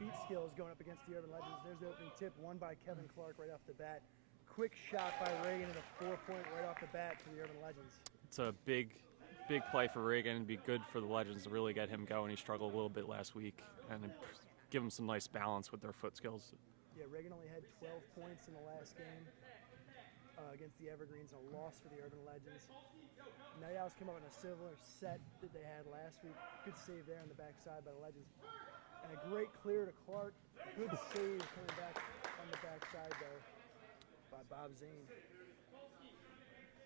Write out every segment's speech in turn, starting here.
feet skills going up against the Urban Legends. There's the opening tip, won by Kevin Clark right off the bat. Quick shot by Reagan and a 4-point right off the bat for the Urban Legends. It's a big play for Reagan. It'd be good for the Legends to really get him going. He struggled a little bit last week, and give him some nice balance with their foot skills. Yeah, Reagan only had 12 points in the last game against the Evergreens, a loss for the Urban Legends. Night Owls came up in a similar set that they had last week. Good save there on the backside by the Legends. And a great clear to Clark. Good save coming back on the backside, though, by Bob Zane.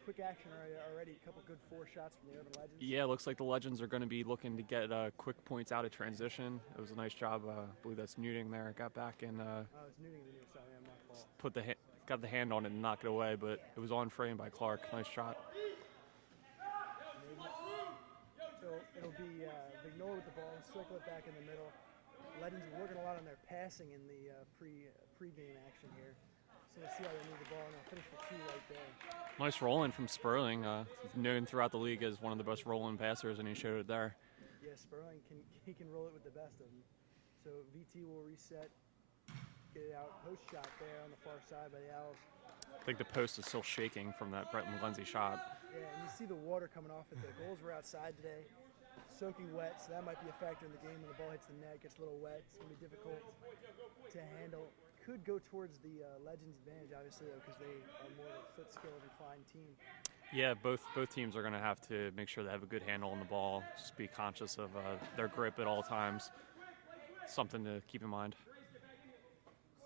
Quick action already. A couple good 4 shots from the Urban Legends. Yeah, it looks like the Legends are going to be looking to get quick points out of transition. It was a nice job. I believe that's Newting there. Got back and it's Newting the new side. I'm not fault. Got the hand on it and knocked it away, but it was on frame by Clark. Nice shot. So it'll be Vignola with the ball, circle it back in the middle. Legends are working a lot on their passing in the pre-game action here. So we'll see how they move the ball, and they'll finish for 2 right there. Nice rolling from Sperling. He's known throughout the league as one of the best rolling passers, and he showed it there. Yeah, Sperling can roll it with the best of them. So VT will reset, get it out. Post shot there on the far side by the Owls. I think the post is still shaking from that Brett McGlindsey shot. Yeah, and you see the water coming off it. The goals were outside today, soaking wet, so that might be a factor in the game. When the ball hits the net, gets a little wet, it's going to be difficult to handle. Could go towards the Legends' advantage, obviously, though, because they are more of a foot skill inclined team. Yeah, both teams are going to have to make sure they have a good handle on the ball. Just be conscious of their grip at all times. Something to keep in mind.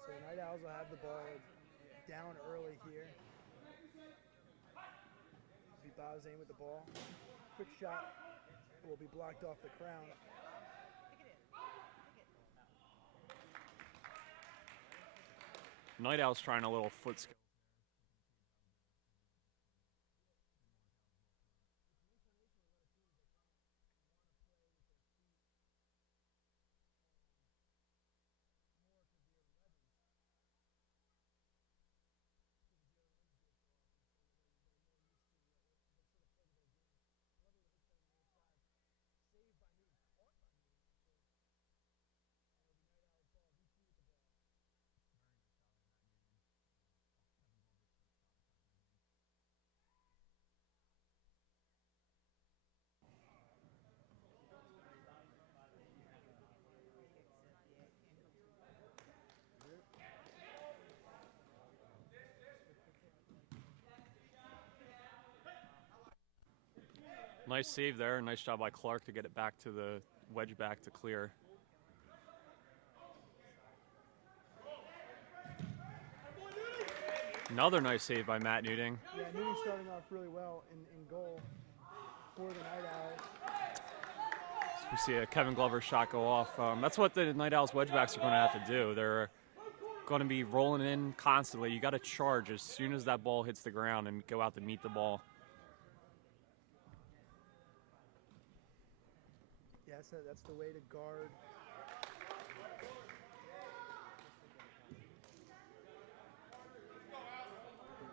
So Night Owls will have the ball down early here. Be Bob Zane with the ball. Quick shot will be blocked off the crown. Night Owl's trying a little foot skill. Nice save there. Nice job by Clark to get it back to the wedge back to clear. Another nice save by Matt Newting. Yeah, Newting starting off really well in goal for the Night Owls. So we see a Kevin Glover shot go off. That's what the Night Owls wedgebacks are going to have to do. They're going to be rolling in constantly. You got to charge as soon as that ball hits the ground and go out to meet the ball. Yeah, that's the way to guard.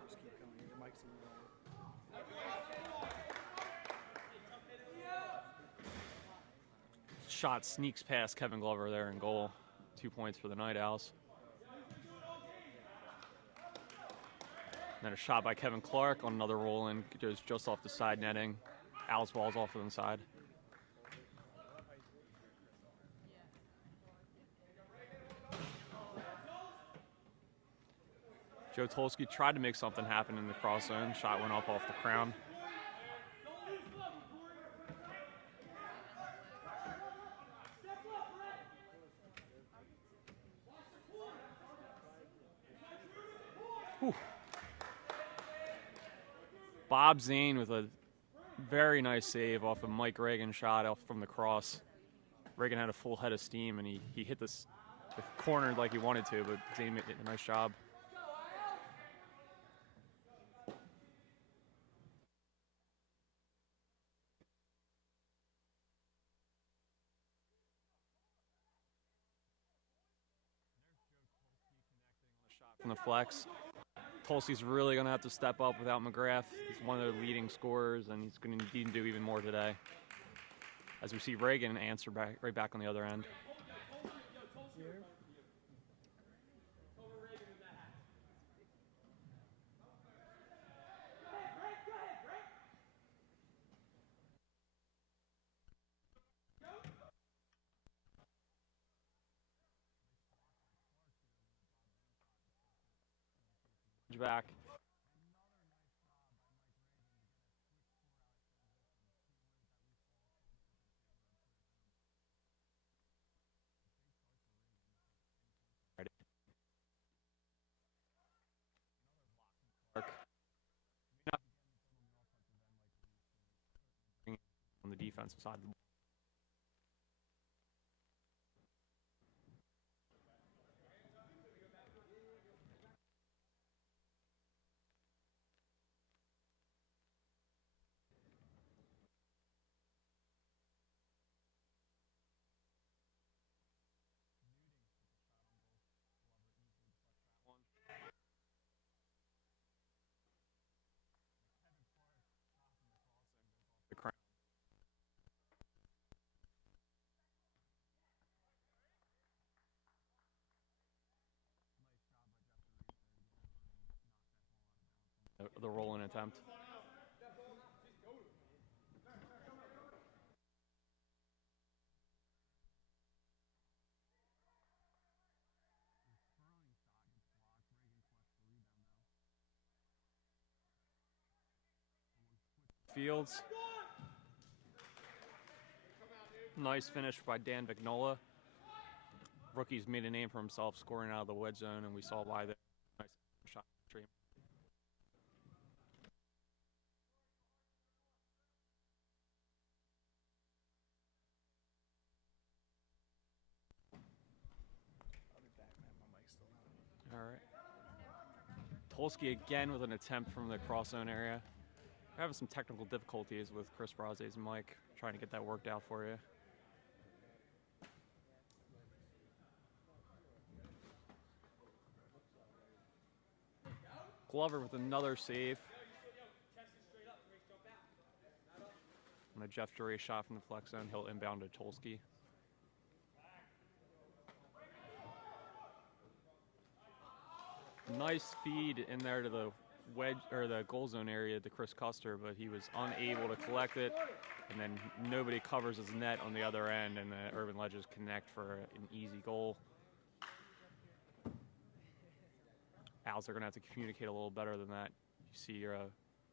Just keep going here. The mic's in the Shot sneaks past Kevin Glover there in goal. 2 points for the Night Owls. Then a shot by Kevin Clark on another roll in. Goes just off the side netting. Owls ball's off to the side. Joe Tolsky tried to make something happen in the cross zone. Shot went up off the crown. Whew. Bob Zane with a very nice save off a Mike Reagan shot off from the cross. Reagan had a full head of steam, and he hit the corner like he wanted to, but Zane did a nice job. From the flex. Tulsi's really going to have to step up without McGrath. He's one of their leading scorers, and he's going to need to do even more today. As we see Reagan answer right back on the other end. here. Back. On the defensive side of the ball. The Crown. The roll-in attempt. Fields. Nice finish by Dan Vignola. Rookie's made a name for himself scoring out of the wedge zone, and we saw why. Nice shot stream. I'll be back, man. My mic's still on. All right. Tolsky again with an attempt from the cross zone area. We're having some technical difficulties with Chris Braze's mic. Trying to get that worked out for you. Glover with another save. And a Jeff Duray shot from the flex zone. He'll inbound to Tolsky. Nice feed in there to the wedge or the goal zone area to Chris Custer, but he was unable to collect it. And then nobody covers his net on the other end, and the Urban Legends connect for an easy goal. Owls are going to have to communicate a little better than that. You see your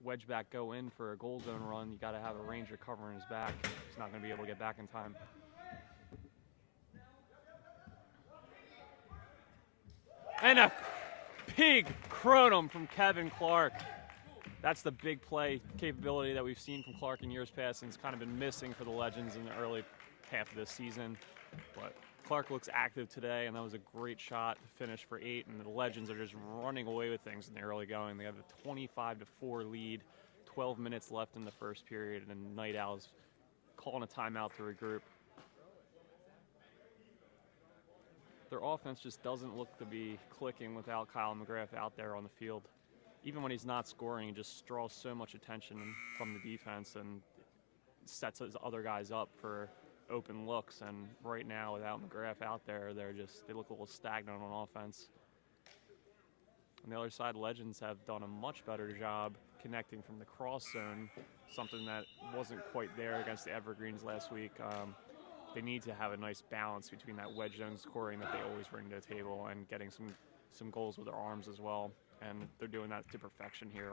wedge back go in for a goal zone run, you got to have a ranger covering his back. He's not going to be able to get back in time. And a big Kronum from Kevin Clark. That's the big play capability that we've seen from Clark in years past, and it's kind of been missing for the Legends in the early half of this season. But Clark looks active today, and that was a great shot to finish for 8, and the Legends are just running away with things in the early going. They have a 25-4 lead, 12 minutes left in the first period, and Night Owls calling a timeout to regroup. Their offense just doesn't look to be clicking without Kyle McGrath out there on the field. Even when he's not scoring, he just draws so much attention from the defense and sets his other guys up for open looks. And right now, without McGrath out there, they look a little stagnant on offense. On the other side, Legends have done a much better job connecting from the cross zone, something that wasn't quite there against the Evergreens last week. They need to have a nice balance between that wedge zone scoring that they always bring to the table and getting some goals with their arms as well. And they're doing that to perfection here.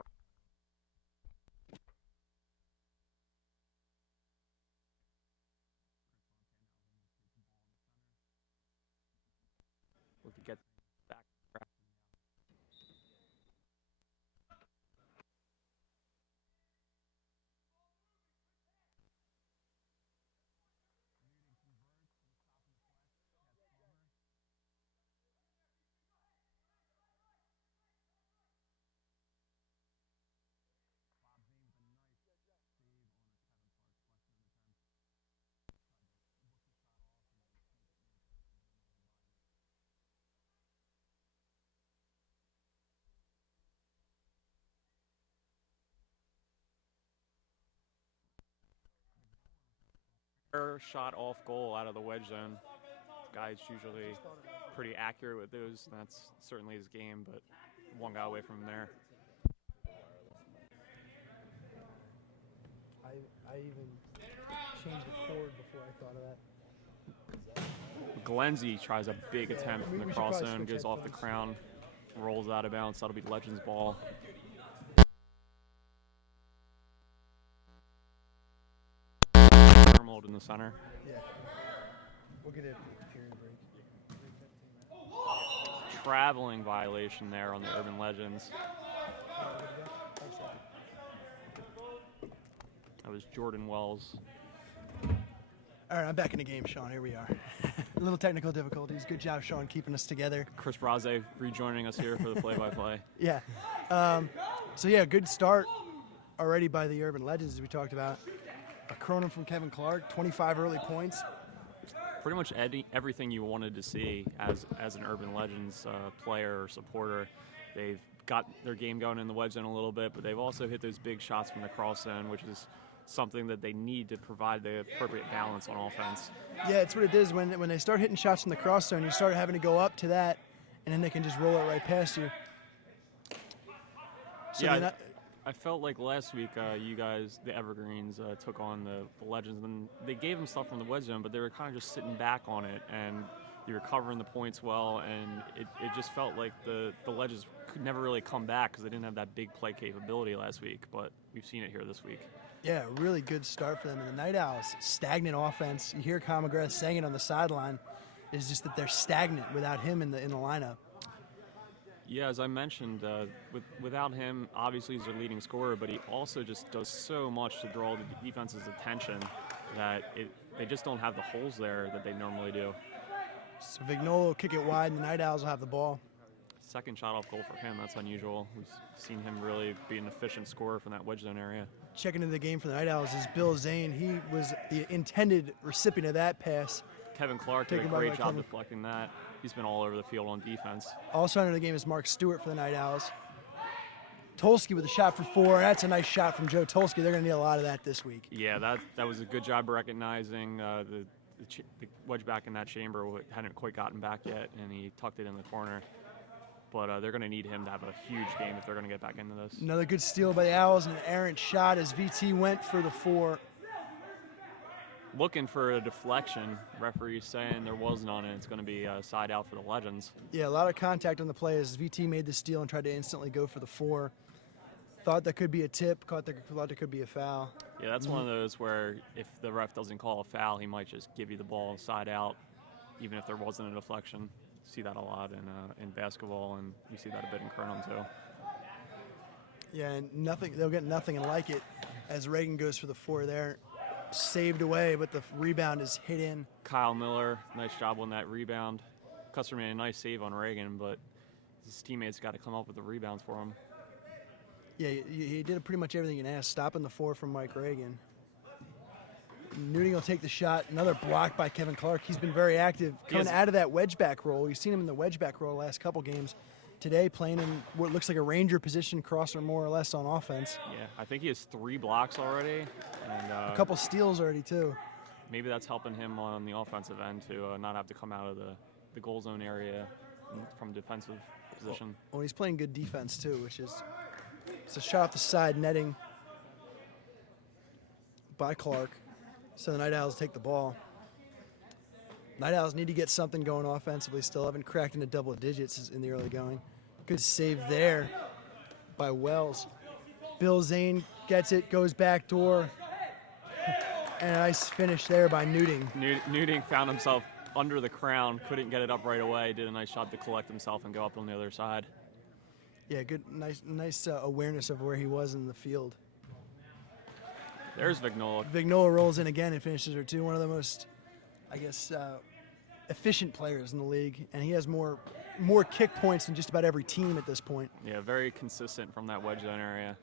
Look to get back. Shot off goal out of the wedge zone. Guy's usually pretty accurate with those. And that's certainly his game, but one guy away from him there. I even changed the chord before I thought of that. Glenzie tries a big attempt from the we should cross probably zone, switch goes off the headphones. crown, rolls out of bounds. That'll be Legends ball. Terminal in the center. Yeah. We'll get it period break. Traveling violation there on the Urban Legends. That was Jordan Wells. All right, I'm back in the game, Sean. Here we are. A little technical difficulties. Good job, Sean, keeping us together. Chris Braze rejoining us here for the play-by-play. Yeah. So, yeah, good start already by the Urban Legends, as we talked about. A Kronum from Kevin Clark, 25 early points. Pretty much everything you wanted to see as an Urban Legends player or supporter. They've got their game going in the wedge zone a little bit, but they've also hit those big shots from the cross zone, which is something that they need to provide the appropriate balance on offense. Yeah, it's what it is. When they start hitting shots from the cross zone, you start having to go up to that, and then they can just roll it right past you. So yeah, I felt like last week you guys, the Evergreens, took on the Legends, and they gave them stuff from the wedge zone, but they were kind of just sitting back on it, and you were covering the points well, and it just felt like the Legends could never really come back because they didn't have that big play capability last week, but we've seen it here this week. Yeah, a really good start for them. And the Night Owls, stagnant offense. You hear Kyle McGrath saying it on the sideline, is just that they're stagnant without him in the lineup. Yeah, as I mentioned, without him, obviously he's their leading scorer, but he also just does so much to draw the defense's attention that they just don't have the holes there that they normally do. So Vignola will kick it wide, and the Night Owls will have the ball. Second shot off goal for him, that's unusual. We've seen him really be an efficient scorer from that wedge zone area. Checking into the game for the Night Owls is Bill Zane. He was the intended recipient of that pass. Kevin Clark did a Taken by great job Kevin. deflecting that. He's been all over the field on defense. Also under the game is Mark Stewart for the Night Owls. Tolsky with a shot for 4. That's a nice shot from Joe Tolsky. They're going to need a lot of that this week. Yeah, that was a good job recognizing the wedge back in that chamber hadn't quite gotten back yet, and he tucked it in the corner. But they're going to need him to have a huge game if they're going to get back into this. Another good steal by the Owls and an errant shot as VT went for the 4. Looking for a deflection. Referee saying there was none, and it's going to be a side out for the Legends. Yeah, a lot of contact on the play as VT made the steal and tried to instantly go for the 4. Thought that could be a tip, thought there could be a foul. Yeah, that's one of those where if the ref doesn't call a foul, he might just give you the ball side out, even if there wasn't a deflection. See that a lot in basketball, and we see that a bit in Kronum too. Yeah, and they'll get nothing like it as Reagan goes for the 4 there. Saved away, but the rebound is hit in. Kyle Miller, nice job on that rebound. Custer made a nice save on Reagan, but his teammates got to come up with the rebounds for him. Yeah, he did pretty much everything you can ask, stopping the 4 from Mike Reagan. Newting will take the shot. Another block by Kevin Clark. He's been very active coming out of that wedge back role. You've seen him in the wedge back role the last couple games. Today playing in what looks like a Ranger position, crosser more or less on offense. Yeah, I think he has 3 blocks already. And a couple steals already too. Maybe that's helping him on the offensive end to not have to come out of the goal zone area from defensive position. Well, he's playing good defense too, which is it's a shot off the side netting by Clark. So the Night Owls take the ball. Night Owls need to get something going offensively. Still haven't cracked into double digits in the early going. Good save there by Wells. Bill Zane gets it, goes back door. And a nice finish there by Newting. Newting found himself under the crown, couldn't get it up right away, did a nice job to collect himself and go up on the other side. Yeah, good, nice awareness of where he was in the field. There's Vignola. Vignola rolls in again and finishes her 2. One of the most, I guess, efficient players in the league, and he has more kick points than just about every team at this point. Yeah, very consistent from that wedge zone area.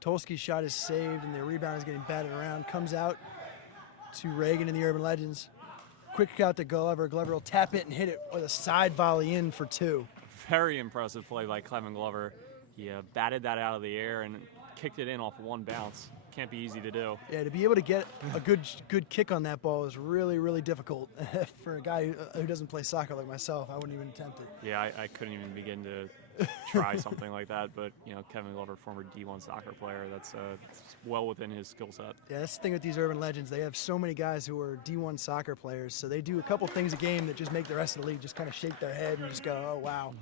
Tolsky's shot is saved, and the rebound is getting batted around. Comes out to Reagan and the Urban Legends. Quick out to Glover. Glover will tap it and hit it with a side volley in for 2. Very impressive play by Clevin Glover. He batted that out of the air and kicked it in off one bounce. can't be easy to do. Yeah, to be able to get a good kick on that ball is really, really difficult for a guy who doesn't play soccer like myself. I wouldn't even attempt it. Yeah, I couldn't even begin to try something like that. But Kevin Glover, former D1 soccer player, that's well within his skill set. Yeah, that's the thing with these urban legends. They have so many guys who are D1 soccer players, so they do a couple things a game that just make the rest of the league just kind of shake their head and just go, oh wow.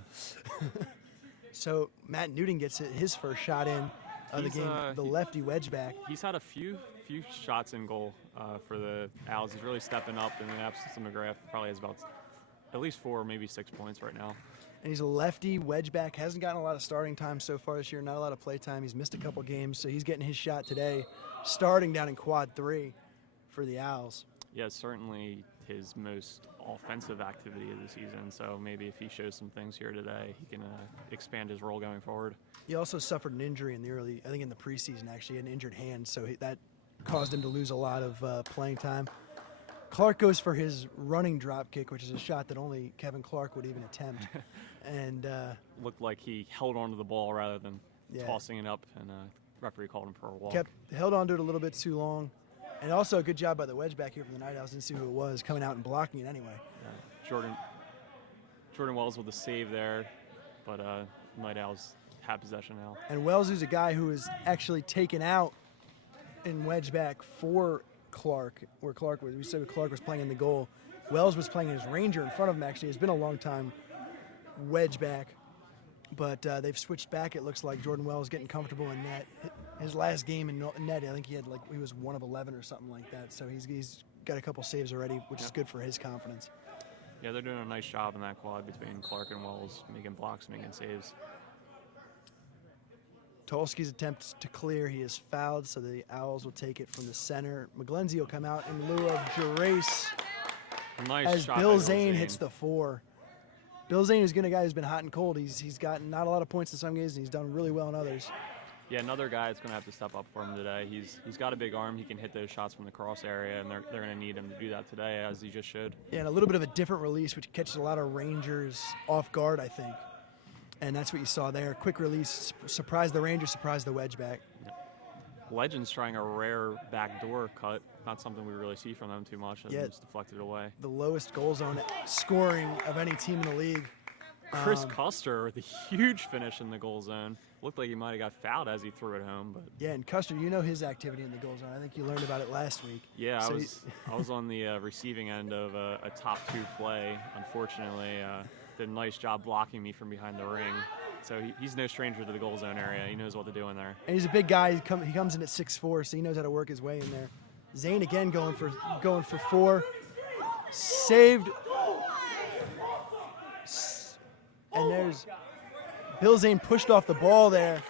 So Matt Newton gets his first shot in of the game, the lefty wedge back. He's had a few shots in goal for the Owls. He's really stepping up in the absence of McGrath. Probably has about at least 4, maybe 6 points right now. And he's a lefty wedge back. Hasn't gotten a lot of starting time so far this year. Not a lot of play time. He's missed a couple games, so he's getting his shot today, starting down in quad 3 for the Owls. Yeah, certainly his most offensive activity of the season. So maybe if he shows some things here today, he can expand his role going forward. He also suffered an injury in the preseason, actually, an injured hand, so that caused him to lose a lot of playing time. Clark goes for his running drop kick, which is a shot that only Kevin Clark would even attempt. And looked like he held onto the ball rather than tossing it up, and referee called him for a walk. Held onto it a little bit too long. And also a good job by the wedge back here from the Night Owls. Didn't see who it was, coming out and blocking it anyway. Yeah. Jordan Wells with the save there, but Night Owls have possession now. And Wells is a guy who was actually taken out in wedge back for Clark, where Clark was. We said Clark was playing in the goal. Wells was playing his Ranger in front of him, actually. It's been a long time wedge back. But they've switched back. It looks like Jordan Wells getting comfortable in net. His last game in net, I think he was 1 of 11 or something like that. So he's got a couple saves already, which is good for his confidence. Yeah, they're doing a nice job in that quad between Clark and Wells, making blocks, making saves. Tolsky's attempt to clear, he is fouled, so the Owls will take it from the center. McGlenzie will come out in lieu of Gerace as Bill Zane hits the 4. Bill Zane is a guy who's been hot and cold. He's gotten not a lot of points in some games, and he's done really well in others. Yeah, another guy that's going to have to step up for him today. He's got a big arm. He can hit those shots from the cross area, and they're going to need him to do that today, as he just should. Yeah, and a little bit of a different release, which catches a lot of Rangers off guard, I think. And that's what you saw there. Quick release, surprised the Rangers, surprised the wedge back. Yeah. Legends trying a rare backdoor cut. Not something we really see from them too much. It's deflected away. The lowest goal zone scoring of any team in the league. Chris Custer with a huge finish in the goal zone. Looked like he might have got fouled as he threw it home. But yeah, and Custer, you know his activity in the goal zone. I think you learned about it last week. Yeah, so I was on the receiving end of a top 2 play. Unfortunately, did a nice job blocking me from behind the ring. So he's no stranger to the goal zone area. He knows what to do in there. And he's a big guy. He comes in at 6'4", so he knows how to work his way in there. Zane again going for 4. Saved. And there's Bill Zane pushed off the ball there.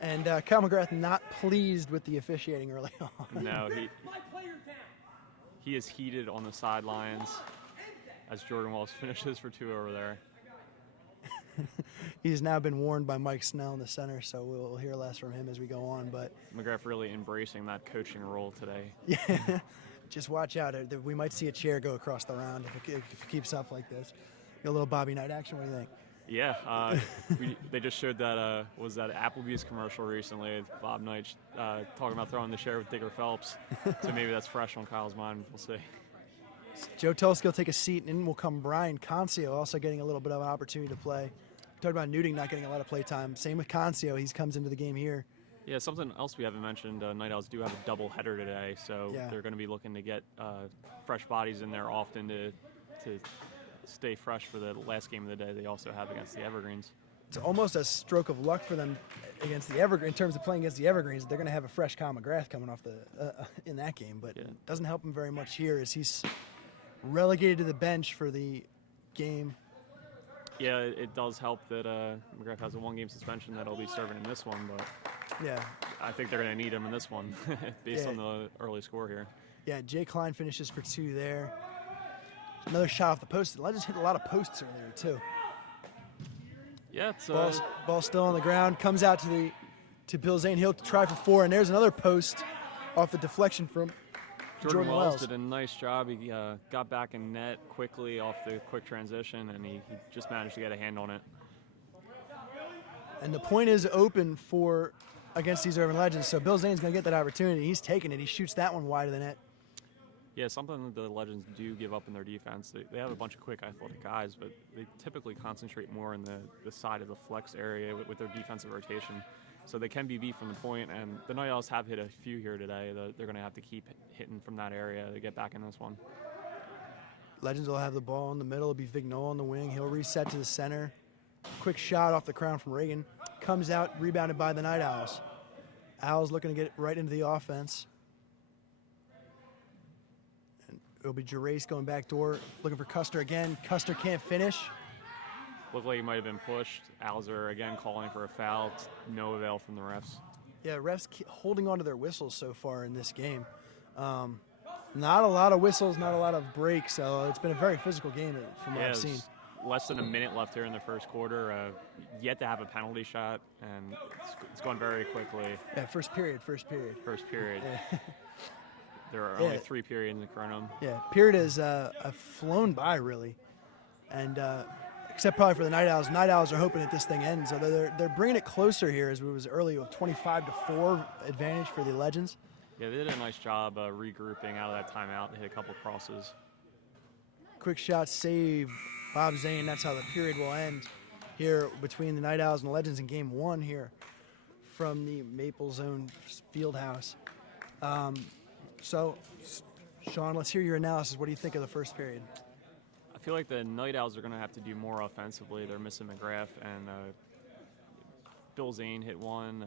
And Kyle McGrath not pleased with the officiating early on. No, he is heated on the sidelines as Jordan Wells finishes for 2 over there. He's now been warned by Mike Snell in the center, so we'll hear less from him as we go on. But McGrath really embracing that coaching role today. Yeah, just watch out. We might see a chair go across the round if it keeps up like this. A little Bobby Knight action, what do you think? Yeah, they just showed that, was that Applebee's commercial recently, Bob Knight talking about throwing the chair with Digger Phelps. So maybe that's fresh on Kyle's mind. We'll see. Joe Tulsky will take a seat, and in will come Brian Concio, also getting a little bit of an opportunity to play. We talked about Newting not getting a lot of play time. Same with Concio. He comes into the game here. Yeah, something else we haven't mentioned, Night Owls do have a double header today, so they're going to be looking to get fresh bodies in there often to stay fresh for the last game of the day they also have against the Evergreens. It's almost a stroke of luck for them against the Evergreens. In terms of playing against the Evergreens, they're going to have a fresh Kyle McGrath coming off in that game, but it doesn't help him very much here as he's relegated to the bench for the game. Yeah, it does help that McGrath has a 1-game suspension that'll be serving in this one, but yeah, I think they're going to need him in this one based on the early score here. Yeah, Jay Klein finishes for 2 there. Another shot off the post. The Legends hit a lot of posts earlier too. Yeah, it's ball still on the ground. Comes out to Bill Zane. He'll try for 4, and there's another post off the deflection from Jordan Wells. Did a nice job. He got back in net quickly off the quick transition, and he just managed to get a hand on it. And the point is open for against these Urban Legends. So Bill Zane's going to get that opportunity. He's taking it. He shoots that one wide of the net. Yeah, something that the Legends do give up in their defense. They have a bunch of quick, athletic guys, but they typically concentrate more in the side of the flex area with their defensive rotation. So they can be beat from the point, and the Night Owls have hit a few here today. They're going to have to keep hitting from that area to get back in this one. Legends will have the ball in the middle. It'll be Vignol on the wing. He'll reset to the center. Quick shot off the crown from Reagan. Comes out, rebounded by the Night Owls. Owls looking to get right into the offense. And it'll be Gerace going back door, looking for Custer again. Custer can't finish. Looked like he might have been pushed. Owls are again calling for a foul. No avail from the refs. Yeah, refs holding on to their whistles so far in this game. Not a lot of whistles, not a lot of breaks, so it's been a very physical game from what I've seen. Less than a minute left here in the first quarter. Yet to have a penalty shot, and it's going very quickly. Yeah, first period. First period. Yeah. There are only 3 periods in Kronum. Yeah, period has flown by, really. And except probably for the Night Owls. Night Owls are hoping that this thing ends. So they're bringing it closer here as it was early, with 25-4 advantage for the Legends. Yeah, they did a nice job regrouping out of that timeout. They hit a couple crosses. Quick shot save, Bob Zane. That's how the period will end here between the Night Owls and the Legends in Game 1 here from the Maple Zone Fieldhouse. So, Sean, let's hear your analysis. What do you think of the first period? I feel like the Night Owls are going to have to do more offensively. They're missing McGrath, and Bill Zane hit one.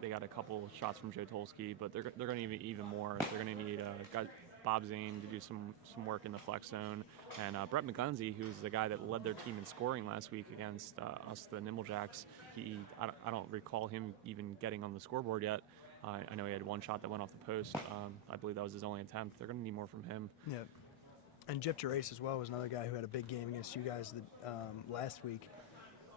They got a couple shots from Joe Tolsky, but they're going to need even more. They're going to need Bob Zane to do some work in the flex zone. And Brett McGunsey, who's the guy that led their team in scoring last week against us, the Nimble Jacks, I don't recall him even getting on the scoreboard yet. I know he had one shot that went off the post. I believe that was his only attempt. They're going to need more from him. Yeah. And Jeff Gerace as well was another guy who had a big game against you guys last week.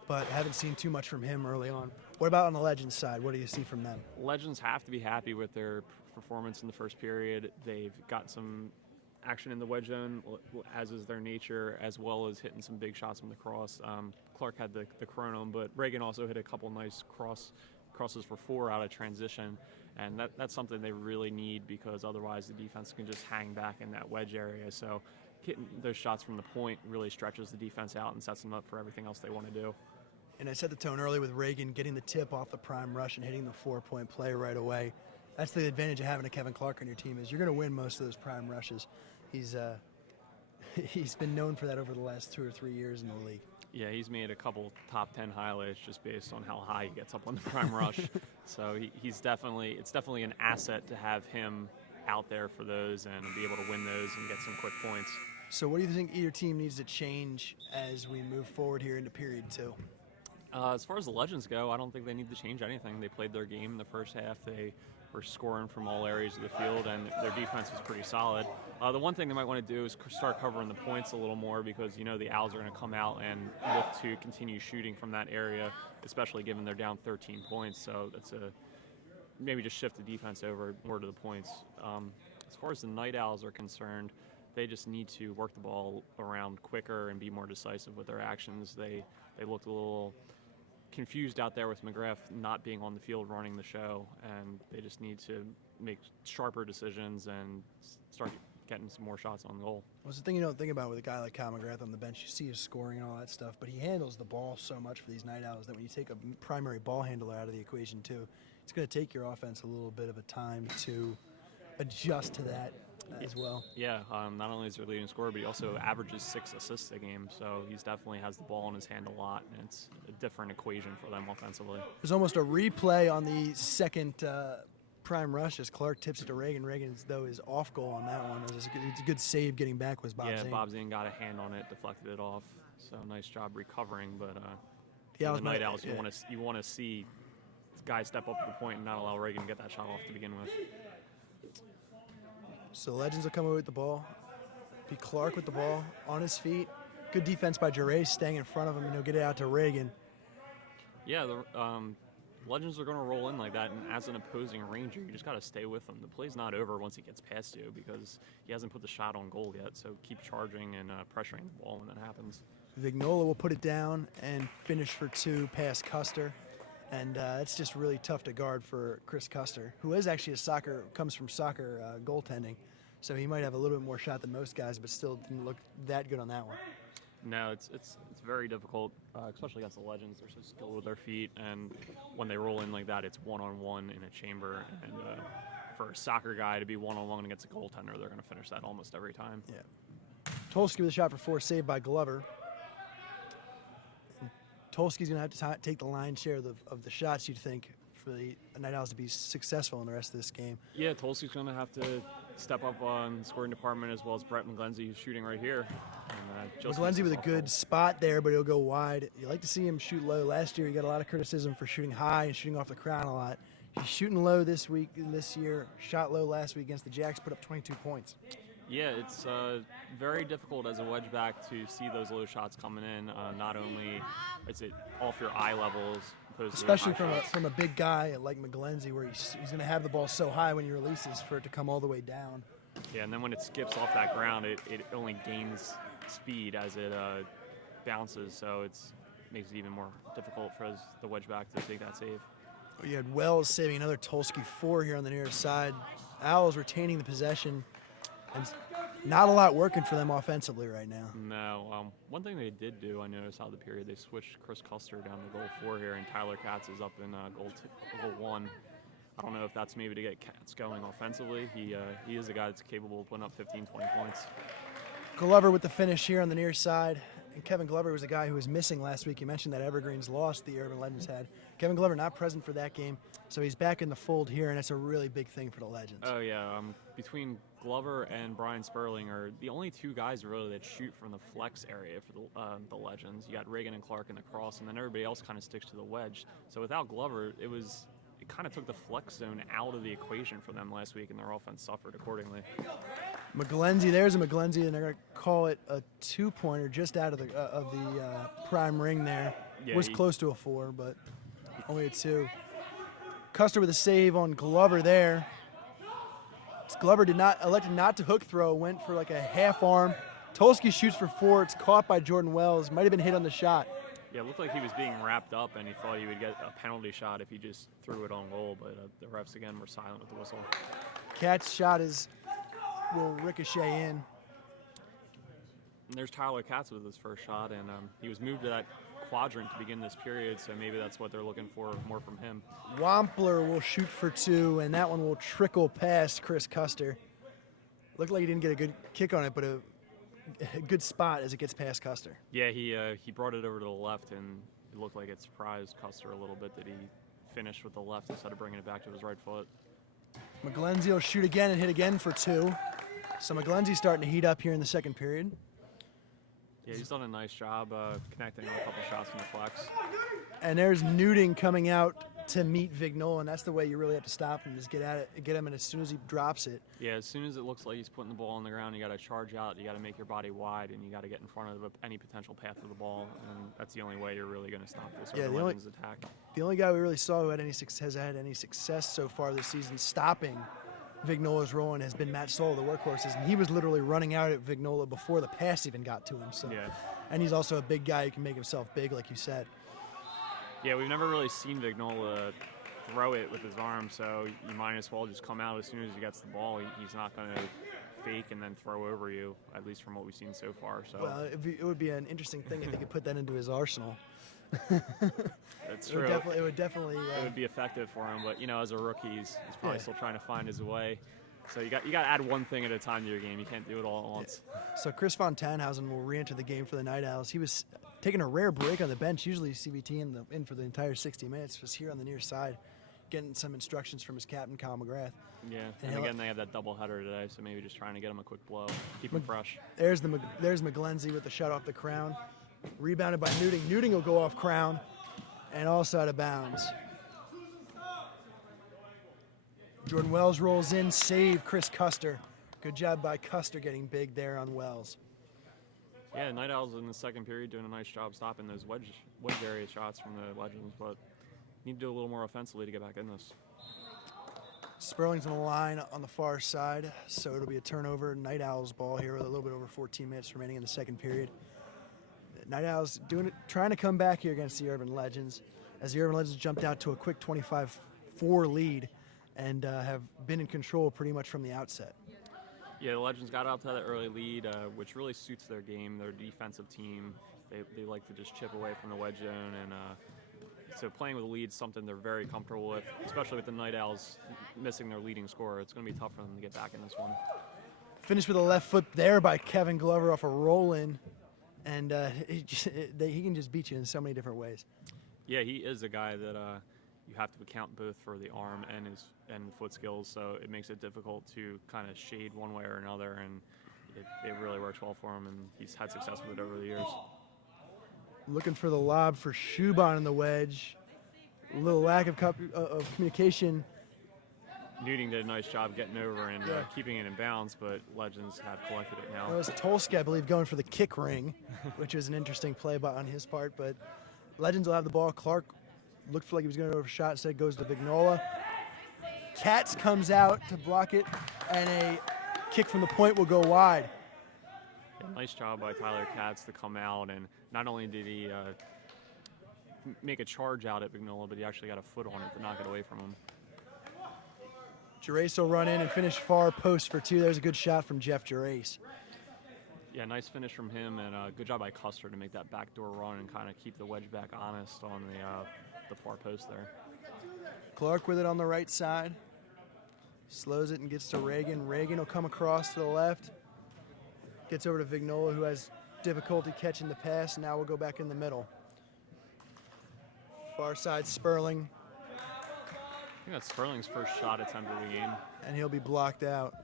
But haven't seen too much from him early on. What about on the Legends side? What do you see from them? Legends have to be happy with their performance in the first period. They've got some action in the wedge zone, as is their nature, as well as hitting some big shots from the cross. Clark had the Kronum, but Reagan also hit a couple nice crosses for 4 out of transition. And that's something they really need, because otherwise the defense can just hang back in that wedge area. So hitting those shots from the point really stretches the defense out and sets them up for everything else they want to do. And I set the tone early with Reagan getting the tip off the prime rush and hitting the 4-point play right away. That's the advantage of having a Kevin Clark on your team, is you're going to win most of those prime rushes. He's been known for that over the last 2 or 3 years in the league. Yeah, he's made a couple top 10 highlights just based on how high he gets up on the prime rush. So it's definitely an asset to have him out there for those and be able to win those and get some quick points. So what do you think either team needs to change as we move forward here into period 2? As far as the Legends go, I don't think they need to change anything. They played their game in the first half. They were scoring from all areas of the field, and their defense was pretty solid. The one thing they might want to do is start covering the points a little more, because the Owls are going to come out and look to continue shooting from that area, especially given they're down 13 points. So that's maybe just shift the defense over more to the points. As far as the Night Owls are concerned, they just need to work the ball around quicker and be more decisive with their actions. They looked a little confused out there with McGrath not being on the field running the show, and they just need to make sharper decisions and start getting some more shots on goal. Well, it's the thing you don't think about with a guy like Kyle McGrath on the bench. You see his scoring and all that stuff, but he handles the ball so much for these Night Owls that when you take a primary ball handler out of the equation too, it's going to take your offense a little bit of a time to adjust to that as well. Yeah, not only is he their leading scorer, but he also averages 6 assists a game, so he's definitely has the ball in his hand a lot, and it's a different equation for them offensively. There's almost a replay on the second prime rush as Clark tips it to Reagan. Reagan, though, is off goal on that one. It's a good save getting back was Bob Zane. Yeah, Bob Zane got a hand on it, deflected it off, so nice job recovering, but the Night Owls, you want to see guys step up to the point and not allow Reagan to get that shot off to begin with. So Legends will come away with the ball. Be Clark with the ball on his feet. Good defense by Gerace staying in front of him, and he'll get it out to Reagan. Yeah, the Legends are going to roll in like that, and as an opposing ranger, you just got to stay with him. The play's not over once he gets past you, because he hasn't put the shot on goal yet, so keep charging and pressuring the ball when that happens. Vignola will put it down and finish for 2 past Custer. And it's just really tough to guard for Chris Custer, who is actually comes from soccer goaltending. So he might have a little bit more shot than most guys, but still didn't look that good on that one. No, it's very difficult, especially against the Legends. They're so skilled with their feet, and when they roll in like that, it's one-on-one in a chamber. And for a soccer guy to be one-on-one against a goaltender, they're going to finish that almost every time. Yeah. Tolsky with a shot for 4, saved by Glover. Tolsky's going to have to take the lion's share of the shots, you'd think, for the Night Owls to be successful in the rest of this game. Yeah, Tolsky's going to have to step up on the scoring department, as well as Brett McGlenzie, who's shooting right here. McGlenzie with a good spot there, but he'll go wide. You like to see him shoot low. Last year, he got a lot of criticism for shooting high and shooting off the crown a lot. He's shooting low this year. Shot low last week against the Jacks, put up 22 points. Yeah, it's very difficult as a wedge back to see those low shots coming in. Not only is it off your eye levels, especially from a big guy like McGlenzie, where he's going to have the ball so high when he releases for it to come all the way down. Yeah, and then when it skips off that ground, it only gains speed as it bounces, so it makes it even more difficult for the wedge back to take that save. You had Wells saving another Tolsky 4 here on the near side. Owls retaining the possession, and not a lot working for them offensively right now. No. One thing they did do, I noticed out of the period, they switched Chris Custer down to goal 4 here, and Tyler Katz is up in goal 1. I don't know if that's maybe to get Katz going offensively. He is a guy that's capable of putting up 15, 20 points. Glover with the finish here on the near side. And Kevin Glover was a guy who was missing last week. You mentioned that Evergreens lost the Urban Legends had. Kevin Glover not present for that game, so he's back in the fold here, and it's a really big thing for the Legends. Oh, yeah. Between Glover and Brian Sperling are the only 2 guys really that shoot from the flex area for the Legends. You got Reagan and Clark in the cross, and then everybody else kind of sticks to the wedge. So without Glover, it kind of took the flex zone out of the equation for them last week, and their offense suffered accordingly. McGlenzie, there's a McGlenzie, and they're going to call it a 2-pointer just out of the prime ring there. Yeah, was close to a 4, but only a 2. Custer with a save on Glover there. Glover elected not to hook throw, went for like a half arm. Tolsky shoots for 4. It's caught by Jordan Wells. Might have been hit on the shot. Yeah, it looked like he was being wrapped up, and he thought he would get a penalty shot if he just threw it on goal, but the refs, again, were silent with the whistle. Cat's shot will ricochet in. And there's Tyler Katz with his first shot, and he was moved to that quadrant to begin this period, so maybe that's what they're looking for more from him. Wampler will shoot for 2, and that one will trickle past Chris Custer. Looked like he didn't get a good kick on it, but a good spot as it gets past Custer. Yeah, he brought it over to the left, and it looked like it surprised Custer a little bit that he finished with the left instead of bringing it back to his right foot. McGlenzie will shoot again and hit again for 2. So McGlenzie's starting to heat up here in the second period. Yeah, he's done a nice job connecting on a couple shots from the flex. And there's Newting coming out to meet Vignola, and that's the way you really have to stop him, is get him, and as soon as he drops it. Yeah, as soon as it looks like he's putting the ball on the ground, you got to charge out, you got to make your body wide, and you got to get in front of any potential path of the ball, and that's the only way you're really going to stop this Legends attack. The only guy we really saw who has had any success so far this season stopping Vignola's rolling has been Matt Stoll, the workhorses, and he was literally running out at Vignola before the pass even got to him. So, yeah. And he's also a big guy who can make himself big, like you said. Yeah, we've never really seen Vignola throw it with his arm, so you might as well just come out as soon as he gets the ball. He's not going to fake and then throw over you, at least from what we've seen so far. So, well, it would be an interesting thing if he could put that into his arsenal. That's true. It would definitely. It would be effective for him, but as a rookie, he's probably still trying to find his way. So you got to add one thing at a time to your game. You can't do it all at once. Yeah. So Chris von Tannhausen will re-enter the game for the Night Owls. He was taking a rare break on the bench. Usually CBT in for the entire 60 minutes. Was here on the near side, getting some instructions from his captain, Kyle McGrath. Yeah, and again, they have that doubleheader today, so maybe just trying to get him a quick blow, keep him fresh. There's McGlenzie with the shot off the crown. Rebounded by Newting. Newting will go off crown and also out of bounds. Jordan Wells rolls in, save Chris Custer. Good job by Custer getting big there on Wells. Yeah, Night Owls in the second period doing a nice job stopping those wedge area shots from the Legends, but need to do a little more offensively to get back in this. Sperling's on the line on the far side, so it'll be a turnover. Night Owls ball here with a little bit over 14 minutes remaining in the second period. Night Owls trying to come back here against the Urban Legends. as the Urban Legends jumped out to a quick 25-4 lead and have been in control pretty much from the outset. Yeah, the Legends got out to that early lead, which really suits their game. Their defensive team, they like to just chip away from the wedge zone, and so playing with a lead is something they're very comfortable with, especially with the Night Owls missing their leading scorer. It's going to be tough for them to get back in this one. Finished with a left foot there by Kevin Glover off a roll-in, and he can just beat you in so many different ways. Yeah, he is a guy that you have to account both for the arm and his foot skills, so it makes it difficult to kind of shade one way or another, and it really works well for him, and he's had success with it over the years. Looking for the lob for Schuban in the wedge. A little lack of communication. Newting did a nice job getting over and keeping it in bounds, but Legends have collected it now. It was Tolsky, I believe, going for the kick ring, which was an interesting play on his part, but Legends will have the ball. Clark looked like he was going to go for a shot, instead goes to Vignola. Katz comes out to block it, and a kick from the point will go wide. Yeah, nice job by Tyler Katz to come out, and not only did he make a charge out at Vignola, but he actually got a foot on it to knock it away from him. Gerace will run in and finish far post for two. There's a good shot from Jeff Gerace. Yeah, nice finish from him, and good job by Custer to make that backdoor run and kind of keep the wedge back honest on the far post there. Clark with it on the right side. Slows it and gets to Reagan. Reagan will come across to the left. Gets over to Vignola, who has difficulty catching the pass. Now we'll go back in the middle. Far side, Sperling. I think that's Sperling's first shot attempt of the game. And he'll be blocked out.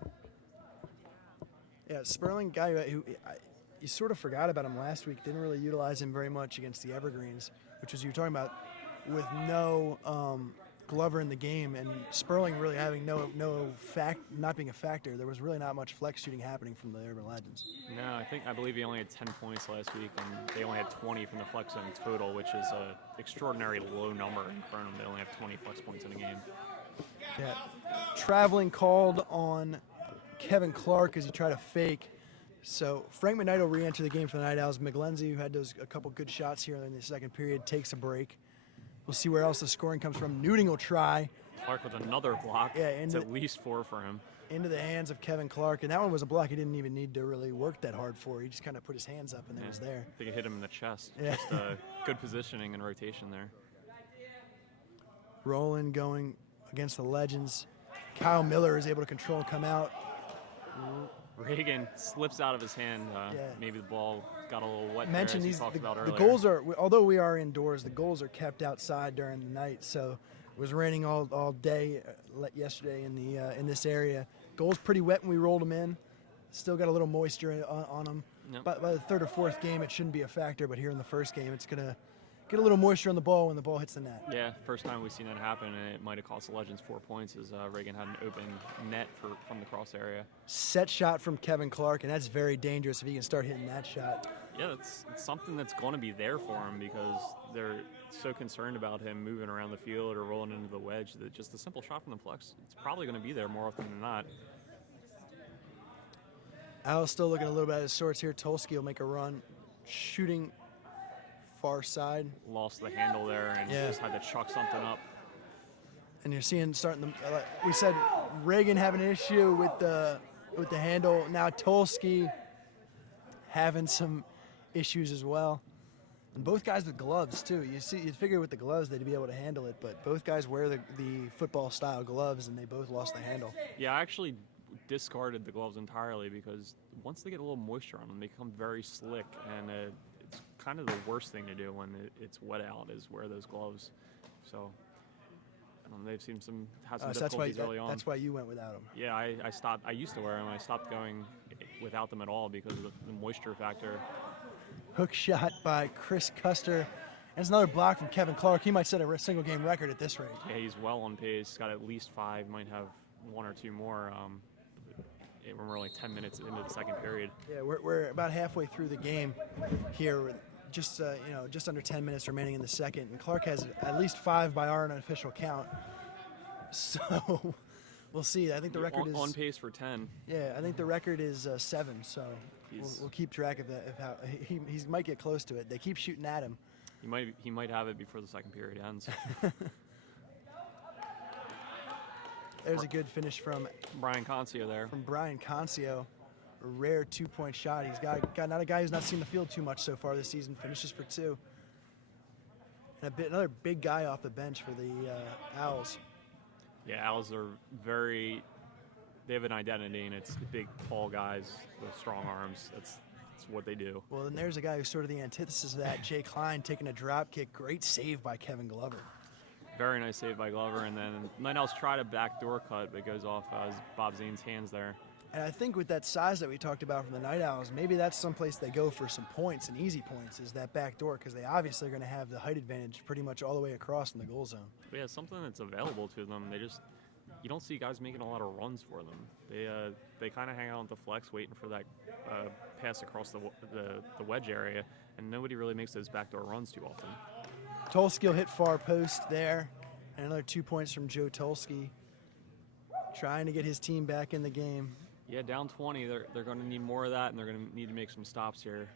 Yeah, Sperling, guy who you sort of forgot about him last week. Didn't really utilize him very much against the Evergreens, which was you were talking about with no Glover in the game, and Sperling really having not being a factor. There was really not much flex shooting happening from the Urban Legends. No, I believe he only had 10 points last week, and they only had 20 from the flex zone total, which is an extraordinary low number in Kronum. They only have 20 flex points in a game. Yeah, traveling called on Kevin Clark as he tried to fake. So Frank McKnight will re-enter the game for the Night Owls. McGlenzie, who had a couple good shots here in the second period, takes a break. We'll see where else the scoring comes from. Newting will try. Clark with another block. Yeah, it's at least 4 for him. Into the hands of Kevin Clark. And that one was a block he didn't even need to really work that hard for. He just kind of put his hands up and it was there. I think it hit him in the chest. Yeah. Just good positioning and rotation there. Roland going against the Legends. Kyle Miller is able to control and come out. Reagan slips out of his hand. Maybe the ball got a little wet there, as we talked about earlier. The goals are, although we are indoors, the goals are kept outside during the night. So it was raining all day yesterday in this area. Goals pretty wet when we rolled them in. Still got a little moisture on them. Yep. By the third or fourth game, it shouldn't be a factor. But here in the first game, it's going to get a little moisture on the ball when the ball hits the net. Yeah, first time we've seen that happen, and it might have cost the Legends 4 points as Reagan had an open net from the cross area. Set shot from Kevin Clark, and that's very dangerous if he can start hitting that shot. Yeah, it's something that's going to be there for him because they're so concerned about him moving around the field or rolling into the wedge that just a simple shot from the flex, it's probably going to be there more often than not. Al's still looking a little bit at his sorts here. Tolsky will make a run, shooting far side. Lost the handle there and just had to chuck something up. And you're seeing we said Reagan having an issue with the handle. Now Tolsky having some issues as well. And both guys with gloves too. You figure with the gloves they'd be able to handle it, but both guys wear the football style gloves and they both lost the handle. Yeah, I actually discarded the gloves entirely because once they get a little moisture on them, they become very slick, and it's kind of the worst thing to do when it's wet out is wear those gloves. So they've seen some difficulties early on. That's why you went without them. Yeah, I stopped. I used to wear them. I stopped going without them at all because of the moisture factor. Hook shot by Chris Custer. And it's another block from Kevin Clark. He might set a single game record at this rate. Yeah, he's well on pace. Got at least 5. Might have 1 or 2 more. We're only 10 minutes into the second period. Yeah, we're about halfway through the game here. Just under 10 minutes remaining in the second, and Clark has at least 5 by our unofficial count. So we'll see. I think the record is on pace for 10. Yeah, I think the record is 7. So we'll keep track of that. He might get close to it. They keep shooting at him, He might have it before the second period ends. There's a good finish from Brian Concio there. Brian Concio. A rare 2-point shot. He's got not a guy who's not seen the field too much so far this season. Finishes for 2. And another big guy off the bench for the Owls. Yeah, Owls are they have an identity, and it's big, tall guys with strong arms. That's what they do. Well, then there's a guy who's sort of the antithesis of that, Jay Klein, taking a drop kick. Great save by Kevin Glover. Very nice save by Glover, and then Night Owls tried a backdoor cut, but it goes off Bob Zane's hands there. And I think with that size that we talked about from the Night Owls, maybe that's someplace they go for some points and easy points is that back door, because they obviously are going to have the height advantage pretty much all the way across in the goal zone. But yeah, something that's available to them. You don't see guys making a lot of runs for them. They kind of hang out on the flex waiting for that pass across the wedge area, and nobody really makes those backdoor runs too often. Tulski will hit far post there, and another 2 points from Joe Tulski, trying to get his team back in the game. Yeah, down 20, they're going to need more of that, and they're going to need to make some stops here.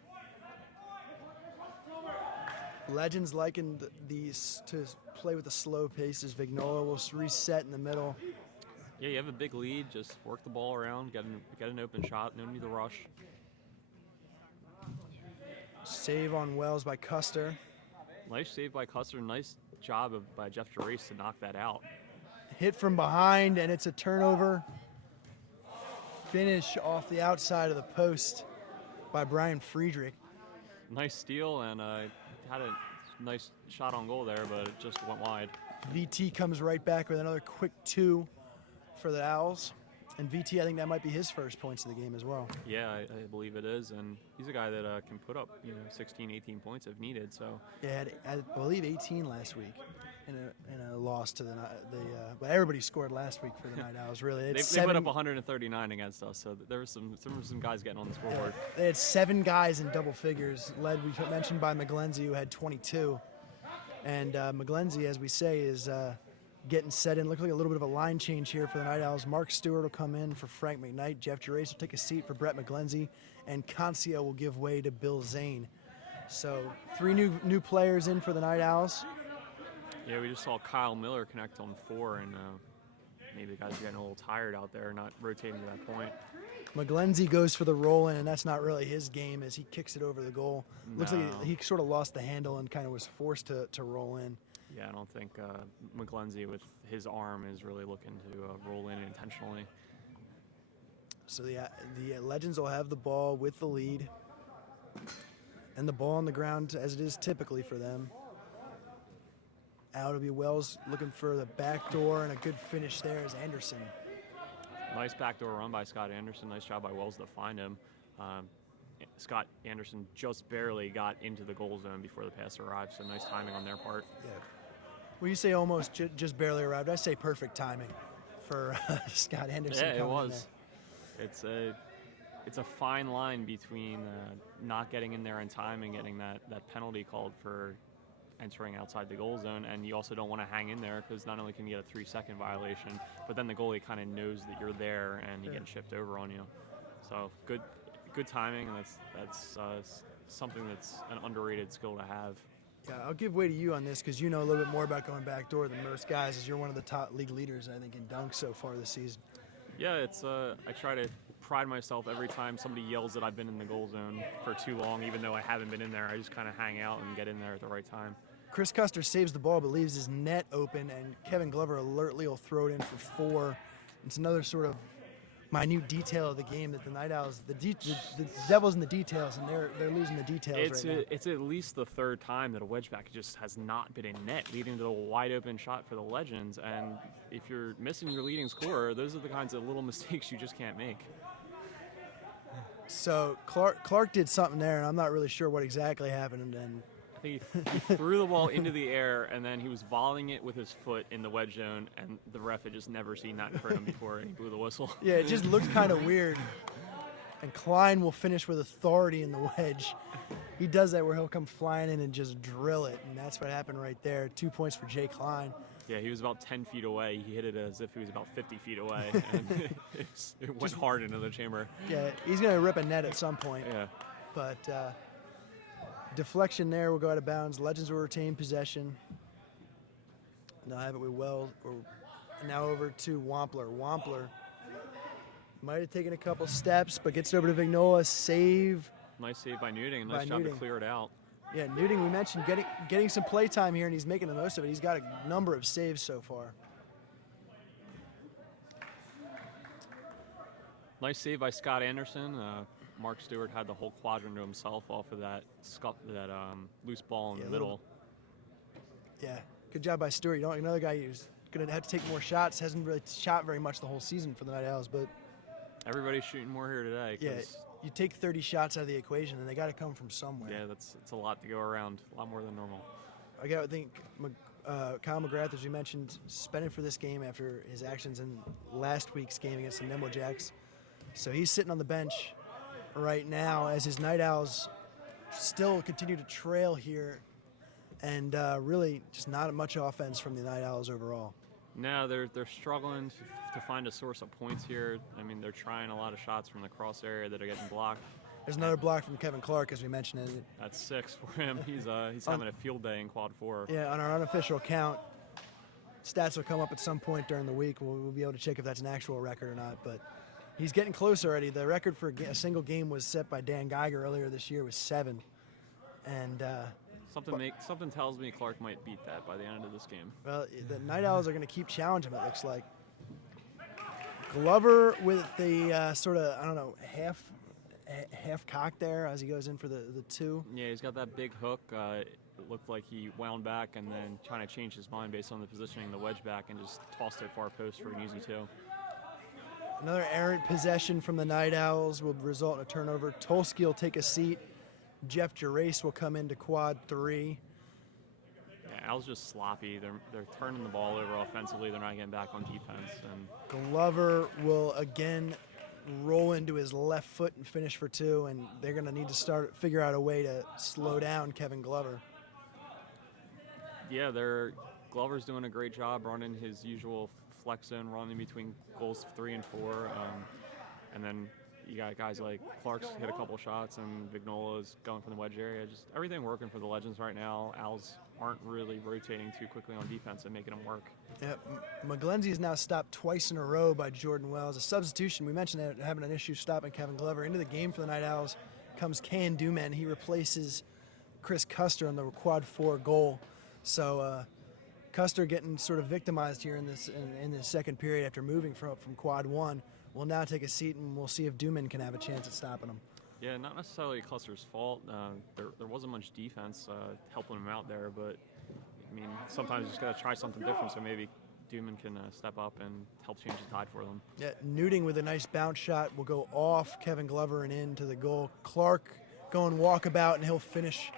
Legends liking these to play with the slow paces. Vignola will reset in the middle. Yeah, you have a big lead. Just work the ball around, get an open shot. No need to rush. Save on Wells by Custer. Nice save by Custer. Nice job by Jeff Gerace to knock that out. Hit from behind, and it's a turnover. Finish off the outside of the post by Brian Friedrich. Nice steal, and had a nice shot on goal there, but it just went wide. VT comes right back with another quick 2 for the Owls. And VT, I think that might be his first points of the game as well. Yeah, I believe it is, and he's a guy that can put up 16, 18 points if needed. So yeah, I believe 18 last week in a loss to but everybody scored last week for the Night Owls. Really, they put up 139 against us, so there were some guys getting on the scoreboard. They had 7 guys in double figures, led we mentioned by McGlenzie, who had 22, and McGlenzie, as we say, is getting set in. Looks like a little bit of a line change here for the Night Owls. Mark Stewart will come in for Frank McKnight. Jeff Gerace will take a seat for Brett McGlenzie, and Concio will give way to Bill Zane. So 3 new players in for the Night Owls. Yeah, we just saw Kyle Miller connect on 4, and maybe the guys are getting a little tired out there, not rotating to that point. McGlenzie goes for the roll-in, and that's not really his game as he kicks it over the goal. No. Looks like he sort of lost the handle and kind of was forced to roll in. Yeah, I don't think McGlenzie with his arm is really looking to roll in intentionally. So the Legends will have the ball with the lead, and the ball on the ground as it is typically for them. Out will be Wells looking for the back door, and a good finish there is Anderson. Nice backdoor run by Scott Anderson. Nice job by Wells to find him. Scott Anderson just barely got into the goal zone before the pass arrived, so nice timing on their part. Yeah. Well, you say almost just barely arrived. I say perfect timing for Scott Anderson. Yeah, it was. It's a fine line between not getting in there in time and getting that penalty called for entering outside the goal zone, and you also don't want to hang in there because not only can you get a 3-second violation, but then the goalie kind of knows that you're there and he can shift over on you. So good timing, and that's something that's an underrated skill to have. Yeah, I'll give way to you on this because you know a little bit more about going backdoor than most guys, as you're one of the top league leaders, I think, in dunks so far this season. Yeah, it's I try to pride myself every time somebody yells that I've been in the goal zone for too long, even though I haven't been in there. I just kind of hang out and get in there at the right time. Chris Custer saves the ball but leaves his net open, and Kevin Glover alertly will throw it in for 4. It's another sort of minute detail of the game that the Night Owls, the devil's in the details, and they're losing the details right now. It's at least the 3rd time that a wedgeback just has not been in net, leading to a wide open shot for the Legends. And if you're missing your leading scorer, those are the kinds of little mistakes you just can't make. So Clark did something there, and I'm not really sure what exactly happened. And I think he threw the ball into the air, and then he was volleying it with his foot in the wedge zone, and the ref had just never seen that in front of him before, and he blew the whistle. Yeah, it just looked kind of weird. And Klein will finish with authority in the wedge. He does that where he'll come flying in and just drill it, and that's what happened right there. 2 points for Jay Klein. Yeah, he was about 10 feet away. He hit it as if he was about 50 feet away, and it went hard into the chamber. Yeah, he's going to rip a net at some point. Yeah. But Deflection there will go out of bounds. Legends will retain possession. They'll have it with Wells. Now over to Wampler. Wampler might have taken a couple steps, but gets over to Vignola. Save. Nice save by Newting. Nice job to clear it out. Yeah, Newting, we mentioned getting some play time here, and he's making the most of it. He's got a number of saves so far. Nice save by Scott Anderson. Mark Stewart had the whole quadrant to himself off of that loose ball in the middle. Yeah, good job by Stewart. You know, another guy who's going to have to take more shots. Hasn't really shot very much the whole season for the Night Owls, but everybody's shooting more here today. Yeah, you take 30 shots out of the equation, and they got to come from somewhere. Yeah, it's a lot to go around, a lot more than normal. I got to think Kyle McGrath, as we mentioned, suspended for this game after his actions in last week's game against the Nimble Jacks. So he's sitting on the bench right now as his Night Owls still continue to trail here, and really just not much offense from the Night Owls overall. No, they're struggling to find a source of points here. I mean, they're trying a lot of shots from the cross area that are getting blocked. There's another block from Kevin Clark, as we mentioned. That's 6 for him. He's having a field day in quad 4. Yeah, on our unofficial count, stats will come up at some point during the week. We'll be able to check if that's an actual record or not. But he's getting close already. The record for a single game was set by Dan Geiger earlier this year was 7. And something tells me Clark might beat that by the end of this game. Well, the Night Owls are going to keep challenging him, it looks like. Glover with the sort of, I don't know, half cock there as he goes in for the 2. Yeah, he's got that big hook. It looked like he wound back and then trying to change his mind based on the positioning of the wedge back and just tossed it far post for an easy 2. Another errant possession from the Night Owls will result in a turnover. Tolsky will take a seat. Jeff Gerace will come into quad 3. Yeah, Owls just sloppy. They're turning the ball over offensively. They're not getting back on defense. And Glover will again roll into his left foot and finish for 2, and they're going to need to figure out a way to slow down Kevin Glover. Yeah, Glover's doing a great job running his usual flex zone run in between goals 3 and 4, and then you got guys like Clark's hit a couple shots and Vignola's going from the wedge area. Just everything working for the Legends right now. Owls aren't really rotating too quickly on defense and making them work. Yeah, McGlenzie is now stopped twice in a row by Jordan Wells. A substitution, we mentioned that having an issue stopping Kevin Glover. Into the game for the Night Owls comes Can Duman. He replaces Chris Custer on the quad 4 goal. So Custer getting sort of victimized here in the second period after moving from quad 1. Will now take a seat, and we'll see if Duman can have a chance at stopping him. Yeah, not necessarily Custer's fault. There wasn't much defense helping him out there, but I mean, sometimes you just got to try something different, so maybe Duman can step up and help change the tide for them. Yeah, Newting with a nice bounce shot will go off Kevin Glover and into the goal. Clark going walkabout, and he'll finish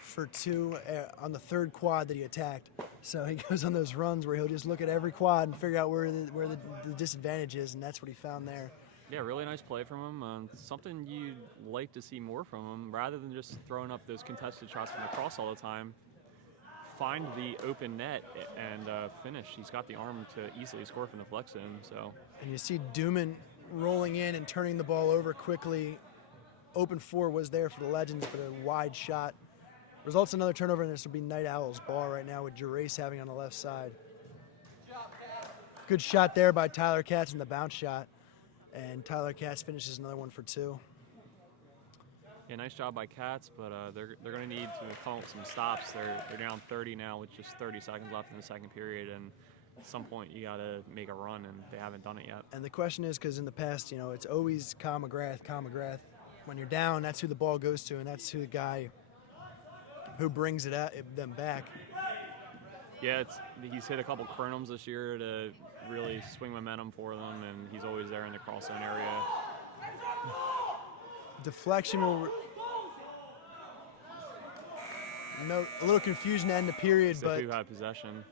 for 2 on the 3rd quad that he attacked. So he goes on those runs where he'll just look at every quad and figure out where the disadvantage is, and that's what he found there. Yeah, really nice play from him. Something you'd like to see more from him, rather than just throwing up those contested shots from the cross all the time. Find the open net and finish. He's got the arm to easily score from the flex zone. So. And you see Duman rolling in and turning the ball over quickly. Open 4 was there for the Legends, but a wide shot. Results in another turnover, and this will be Night Owls' ball right now with Gerace having on the left side. Good shot there by Tyler Katz in the bounce shot. And Tyler Katz finishes another one for 2. Yeah, nice job by Katz, but they're going to need to come up with some stops. They're down 30 now with just 30 seconds left in the second period, and at some point you got to make a run, and they haven't done it yet. And the question is, because in the past, it's always Kyle McGrath. When you're down, that's who the ball goes to, and that's who the guy who brings them back. Yeah, he's hit a couple Kronums this year to really swing momentum for them, and he's always there in the cross zone area. Deflection will a little confusion to end the period, but who had possession.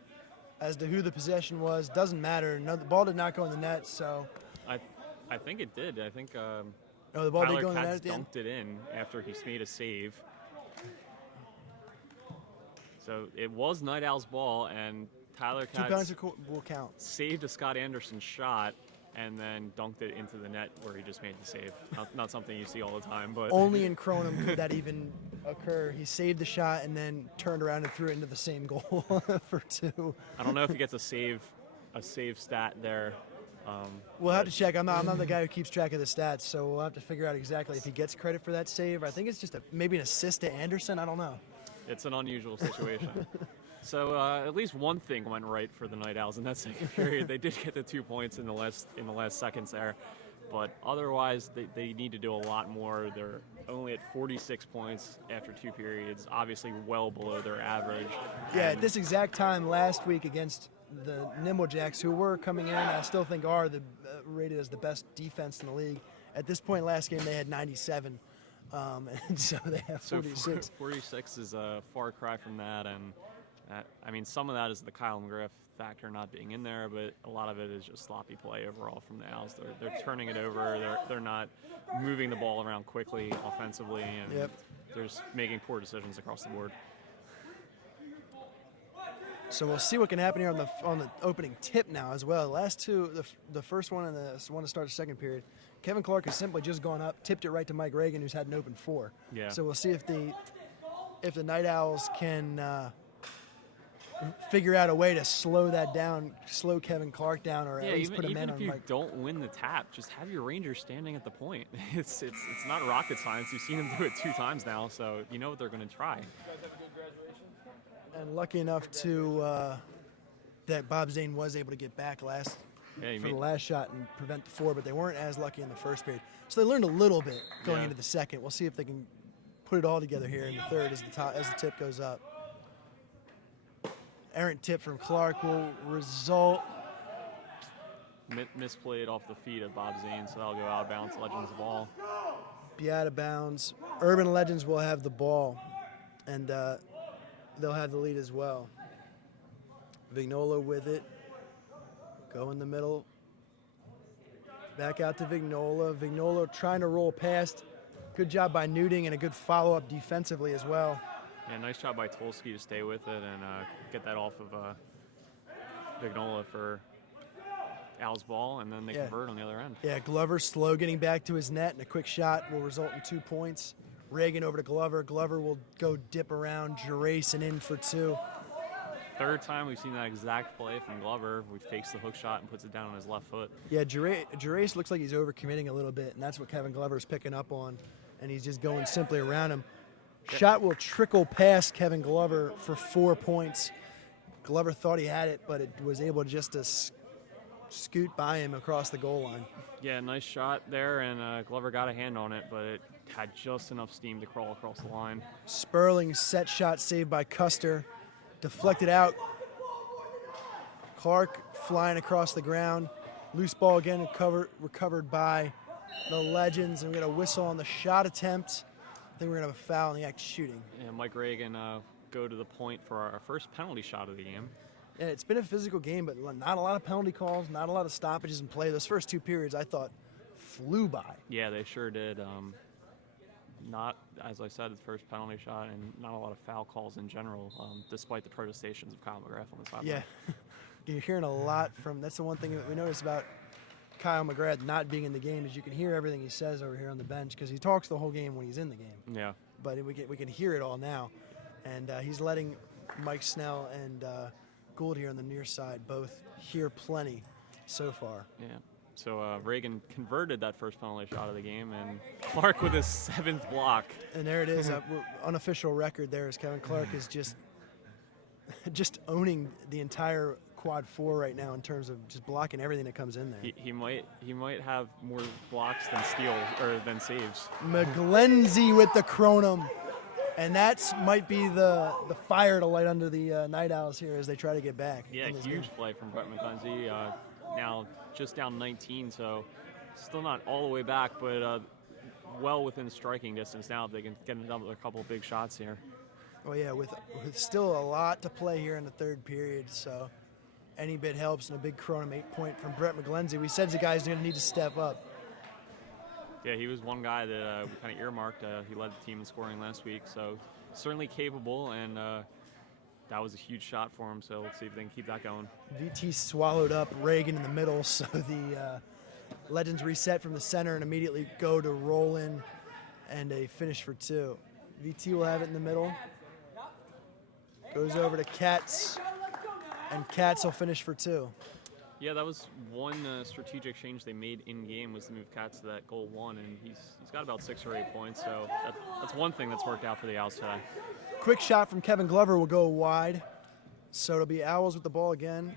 As to who the possession was, doesn't matter. No, the ball did not go in the net, so. I think it did. I think the ball did go in the net at the end. Dunked it in after he made a save. So it was Night Owl's ball, and Tyler Katz will count. Saved a Scott Anderson shot and then dunked it into the net where he just made the save. Not something you see all the time, but Only in Kronum could that even occur. He saved the shot and then turned around and threw it into the same goal for 2. I don't know if he gets a save stat there. We'll have to check. I'm not the guy who keeps track of the stats, so we'll have to figure out exactly if he gets credit for that save. I think it's just maybe an assist to Anderson. I don't know. It's an unusual situation. So at least one thing went right for the Night Owls in that second period. They did get the 2 points in the last seconds there, but otherwise they need to do a lot more. They're only at 46 points after 2 periods, obviously well below their average. Yeah, at this exact time last week against the Nimble Jacks, who were coming in, I still think are rated as the best defense in the league. At this point last game, they had 97, and so they have 46. So 46 is a far cry from that, and I mean, some of that is the Kyle McGriff factor not being in there, but a lot of it is just sloppy play overall from the Owls. They're turning it over. They're not moving the ball around quickly offensively, and they're just making poor decisions across the board. So we'll see what can happen here on the opening tip now as well. The last two, the first one and the one to start the second period, Kevin Clark has simply just gone up, tipped it right to Mike Reagan, who's had an open 4. Yeah. So we'll see if the Night Owls can figure out a way to slow that down, slow Kevin Clark down, or at least put a man on Mike. Even if you don't win the tap, just have your Rangers standing at the point. It's not rocket science. You've seen them do it 2 times now, so you know what they're going to try. And lucky enough that Bob Zane was able to get back for the last shot and prevent the 4, but they weren't as lucky in the first period. So they learned a little bit going into the second. We'll see if they can put it all together here in the third as the tip goes up. Errant tip from Clark will result. Misplayed off the feet of Bob Zane, so that'll go out of bounds. Legends ball. Be out of bounds. Urban Legends will have the ball, and they'll have the lead as well. Vignola with it. Go in the middle. Back out to Vignola. Vignola trying to roll past. Good job by Newting and a good follow-up defensively as well. Yeah, nice job by Tolsky to stay with it and get that off of Vignola for Al's ball, and then they convert on the other end. Yeah, Glover slow getting back to his net, and a quick shot will result in 2 points. Reagan over to Glover. Glover will go dip around Gerace and in for 2. Third time we've seen that exact play from Glover. He fakes the hook shot and puts it down on his left foot. Yeah, Gerace looks like he's overcommitting a little bit, and that's what Kevin Glover's picking up on, and he's just going simply around him. Shot will trickle past Kevin Glover for 4 points. Glover thought he had it, but it was able just to scoot by him across the goal line. Yeah, nice shot there, and Glover got a hand on it, but it had just enough steam to crawl across the line. Sperling's set shot saved by Custer. Deflected out. Clark flying across the ground. Loose ball again recovered by the Legends, and we got a whistle on the shot attempt. I think we're going to have a foul in the act shooting. And Mike Reagan go to the point for our first penalty shot of the game. And it's been a physical game, but not a lot of penalty calls, not a lot of stoppages in play. Those first 2 periods, I thought, flew by. Yeah, they sure did. Not, as I said, the first penalty shot, and not a lot of foul calls in general, despite the protestations of Kyle McGrath on the sideline. Yeah, you're hearing a lot from. That's the one thing that we noticed about Kyle McGrath not being in the game is you can hear everything he says over here on the bench because he talks the whole game when he's in the game. Yeah. But we can hear it all now, and he's letting Mike Snell and Gould here on the near side both hear plenty so far. Yeah. So Reagan converted that first penalty shot of the game, and Clark with his 7th block. And there it is, unofficial record there is Kevin Clark is just owning the entire quad 4 right now in terms of just blocking everything that comes in there. He might have more blocks than steals or than saves. McGlenzie with the Kronum, and that's might be the fire to light under the Night Owls here as they try to get back. Yeah, huge play from Brett McGlenzie. Now just down 19, so still not all the way back, but well within striking distance now if they can get another couple of big shots here. Oh yeah, with still a lot to play here in the third period, so any bit helps, and a big Kronum 8-point from Brett McGlenzie. We said the guy's going to need to step up. Yeah, he was one guy that we kind of earmarked. He led the team in scoring last week, so certainly capable, and that was a huge shot for him, so let's see if they can keep that going. VT swallowed up Reagan in the middle, so Legends reset from the center and immediately go to roll in and a finish for 2. VT will have it in the middle. Goes over to Katz, and Katz will finish for 2. Yeah, that was one strategic change they made in game was to move Katz to that goal 1, and he's got about 6 or 8 points. So that's one thing that's worked out for the Owls today. Quick shot from Kevin Glover will go wide. So it'll be Owls with the ball again.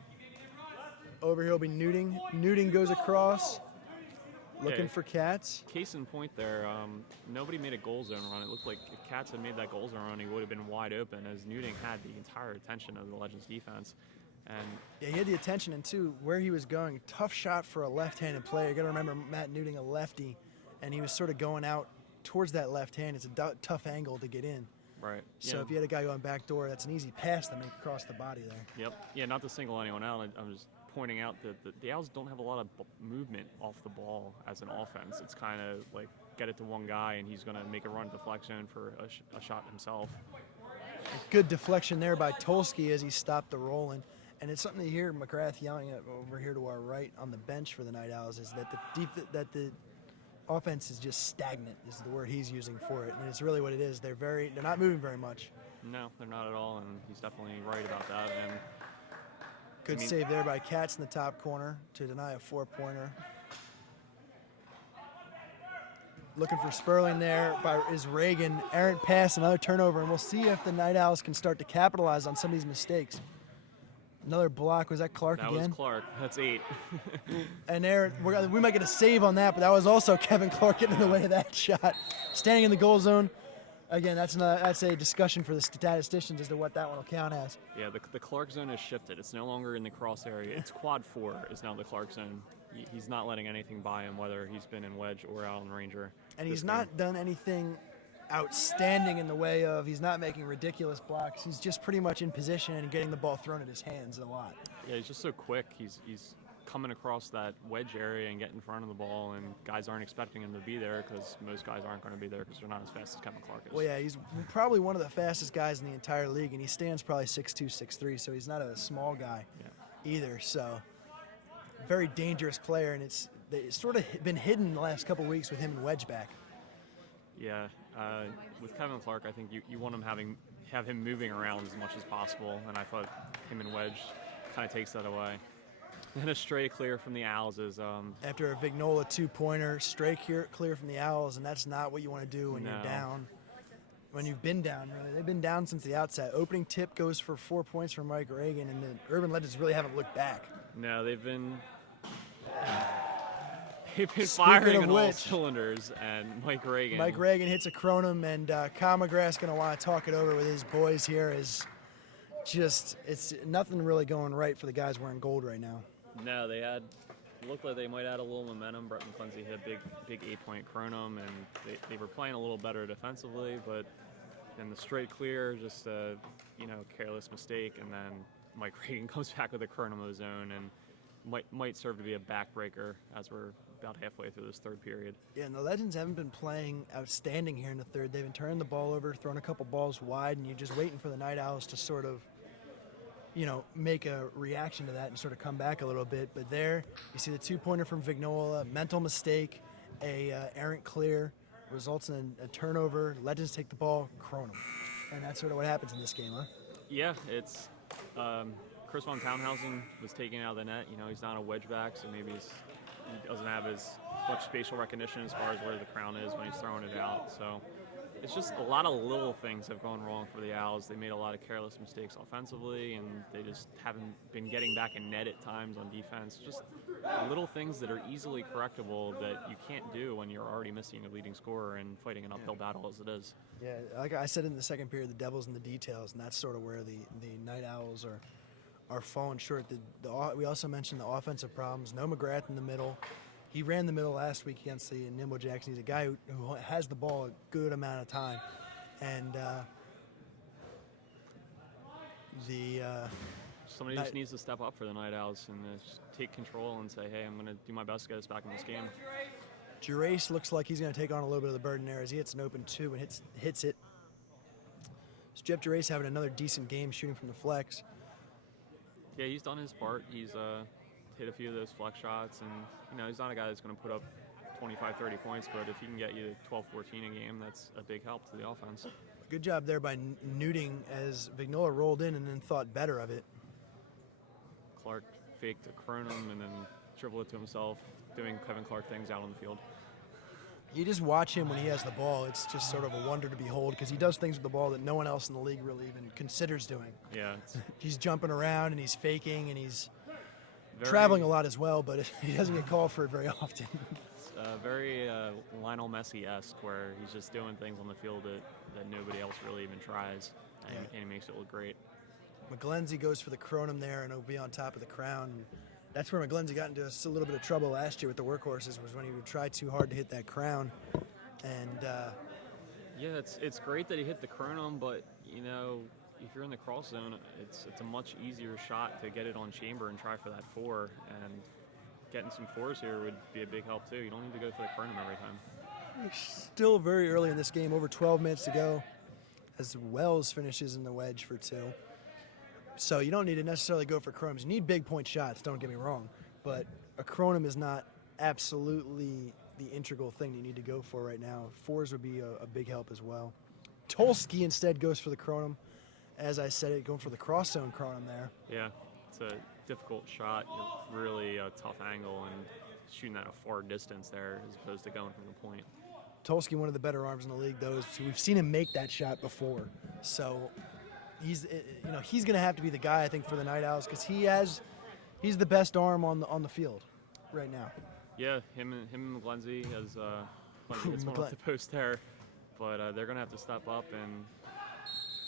Over here will be Newting. Newting goes across, looking for Katz. Case in point there, nobody made a goal zone run. It looked like if Katz had made that goal zone run, he would have been wide open, as Newting had the entire attention of the Legends defense. And yeah, he had the attention, and too, where he was going, tough shot for a left-handed player. You got to remember Matt Newting, a lefty, and he was sort of going out towards that left hand. It's a tough angle to get in. Right. So yeah. if you had a guy going back door, that's an easy pass to make across the body there. Yep. Yeah, not to single anyone out. I'm just pointing out that the Owls don't have a lot of movement off the ball as an offense. It's kind of like get it to one guy, and he's going to make a run to the flex zone for a shot himself. Good deflection there by Tolsky as he stopped the rolling. And it's something to hear McGrath yelling at over here to our right on the bench for the Night Owls is that the offense is just stagnant is the word he's using for it. And it's really what it is. They're not moving very much. No, they're not at all, and he's definitely right about that. And good save there by Katz in the top corner to deny a 4-pointer. Looking for Sperling there is Reagan. Errant pass, another turnover, and we'll see if the Night Owls can start to capitalize on some of these mistakes. Another block. Was that Clark again? That was Clark. That's 8. And there, we might get a save on that, but that was also Kevin Clark getting in the way of that shot. Standing in the goal zone. Again, that's a discussion for the statisticians as to what that one will count as. Yeah, the Clark zone has shifted. It's no longer in the cross area. It's quad 4 is now the Clark zone. He's not letting anything by him, whether he's been in wedge or out on Ranger. And he's not done anything outstanding in the way of he's not making ridiculous blocks. He's just pretty much in position and getting the ball thrown at his hands a lot. Yeah, he's just so quick. He's coming across that wedge area and getting in front of the ball, and guys aren't expecting him to be there because most guys aren't going to be there because they're not as fast as Kevin Clark is. Well, yeah, he's probably one of the fastest guys in the entire league, and he stands probably 6'2", 6'3", so he's not a small guy either. So very dangerous player, and it's sort of been hidden the last couple weeks with him and wedge back. Yeah, with Kevin Clark, I think you want him have him moving around as much as possible, and I thought him and wedge kind of takes that away. And a stray clear from the Owls is after a Vignola 2-pointer, stray clear from the Owls, and that's not what you want to do when you're down. When you've been down, really. They've been down since the outset. Opening tip goes for 4 points from Mike Reagan, and the Urban Legends really haven't looked back. No, they've been firing on all cylinders, and Mike Reagan hits a Kronum, and Kamagrass going to want to talk it over with his boys here. It's nothing really going right for the guys wearing gold right now. No, looked like they might add a little momentum. Brett McClincy hit a big 8-point Kronum, and they were playing a little better defensively, but then the straight clear, just a careless mistake, and then Mike Reagan comes back with a Kronum of his own, and might serve to be a backbreaker as we're about halfway through this third period. Yeah, and the Legends haven't been playing outstanding here in the third. They've been turning the ball over, throwing a couple balls wide, and you're just waiting for the Night Owls to sort of make a reaction to that and sort of come back a little bit. But there, you see the 2-pointer from Vignola, mental mistake, a errant clear, results in a turnover. Legends take the ball, Kronum. And that's sort of what happens in this game, huh? Yeah, it's Chris von Townhausen was taken out of the net. He's not a wedge back, so maybe he doesn't have as much spatial recognition as far as where the crown is when he's throwing it out. So it's just a lot of little things have gone wrong for the Owls. They made a lot of careless mistakes offensively, and they just haven't been getting back in net at times on defense. Just little things that are easily correctable that you can't do when you're already missing a leading scorer and fighting an uphill battle as it is. Yeah, like I said in the second period, the devil's in the details, and that's sort of where the Night Owls are falling short. We also mentioned the offensive problems. No McGrath in the middle. He ran the middle last week against the Nimble Jacks. He's a guy who has the ball a good amount of time. And somebody just needs to step up for the Night Owls and just take control and say, hey, I'm going to do my best to get us back in this game. Gerace looks like he's going to take on a little bit of the burden there as he hits an open 2 and hits it. So Jeff Gerace having another decent game shooting from the flex. Yeah, he's done his part. He's hit a few of those flex shots, and he's not a guy that's going to put up 25, 30 points, but if he can get you 12, 14 a game, that's a big help to the offense. Good job there by Newting as Vignola rolled in and then thought better of it. Clark faked a Kronum and then dribbled it to himself, doing Kevin Clark things out on the field. You just watch him when he has the ball. It's just sort of a wonder to behold because he does things with the ball that no one else in the league really even considers doing. Yeah. He's jumping around and he's faking and he's traveling a lot as well, but he doesn't get called for it very often. Very Lionel Messi-esque, where he's just doing things on the field that nobody else really even tries, and he makes it look great. McGlenzie goes for the Kronum there, and he'll be on top of the crown. That's where McGlenzie got into a little bit of trouble last year with the workhorses, was when he would try too hard to hit that crown. And yeah, it's great that he hit the Kronum, but if you're in the cross zone, it's a much easier shot to get it on chamber and try for that 4, and getting some 4s here would be a big help too. You don't need to go for the Kronum every time. Still very early in this game, over 12 minutes to go, as Wells finishes in the wedge for 2. So you don't need to necessarily go for Kronums. You need big point shots, don't get me wrong, but a Kronum is not absolutely the integral thing you need to go for right now. 4s would be a big help as well. Tolsky instead goes for the Kronum. As I said, going for the cross zone Kronum there. Yeah, it's a difficult shot, really a tough angle, and shooting at a far distance there as opposed to going from the point. Tolsky, one of the better arms in the league, though. We've seen him make that shot before, so he's going to have to be the guy, I think, for the Night Owls because he's the best arm on the field right now. Yeah, him and McGlenzie as gets one off the post there, but they're going to have to step up and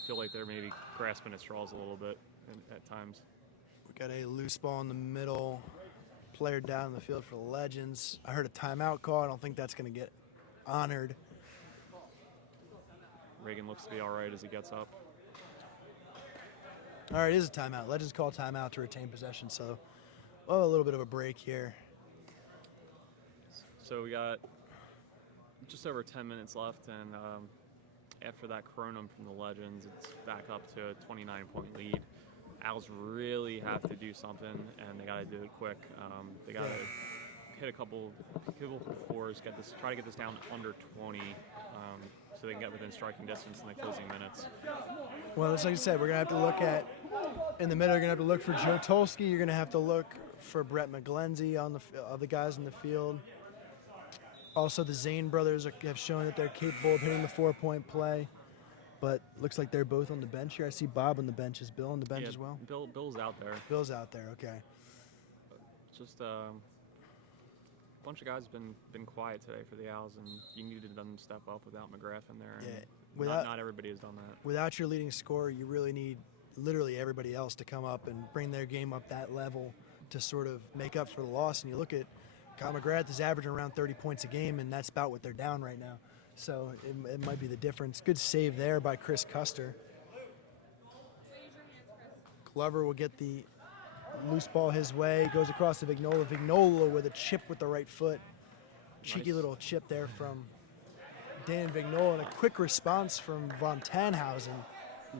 feel like they're maybe grasping at straws a little bit at times. We got a loose ball in the middle, player down in the field for the Legends. I heard a timeout call. I don't think that's going to get honored. Reagan looks to be all right as he gets up. All right, it is a timeout. Legends call timeout to retain possession, so we'll have a little bit of a break here. So we got just over 10 minutes left, and after that Kronum from the Legends, it's back up to a 29-point lead. Owls really have to do something, and they got to do it quick. They got to hit a couple 4s, try to get this down under 20, so they can get within striking distance in the closing minutes. Well, it's like I said, we're going to have to look at, in the middle, you're going to have to look for Joe Tolsky. You're going to have to look for Brett McGlenzie on the guys in the field. Also, the Zane brothers have shown that they're capable of hitting the 4-point play, but looks like they're both on the bench here. I see Bob on the bench. Is Bill on the bench as well? Bill's out there. Bill's out there, okay. Just a bunch of guys been quiet today for the Owls, and you needed them to step up without McGrath in there. Yeah, not everybody has done that. Without your leading scorer, you really need literally everybody else to come up and bring their game up that level to sort of make up for the loss. And you look at Kyle McGrath is averaging around 30 points a game, and that's about what they're down right now. So it might be the difference. Good save there by Chris Custer. Glover will get the loose ball his way, goes across to Vignola. Vignola with a chip with the right foot. Cheeky little chip there from Dan Vignola, and a quick response from Von Tannhausen.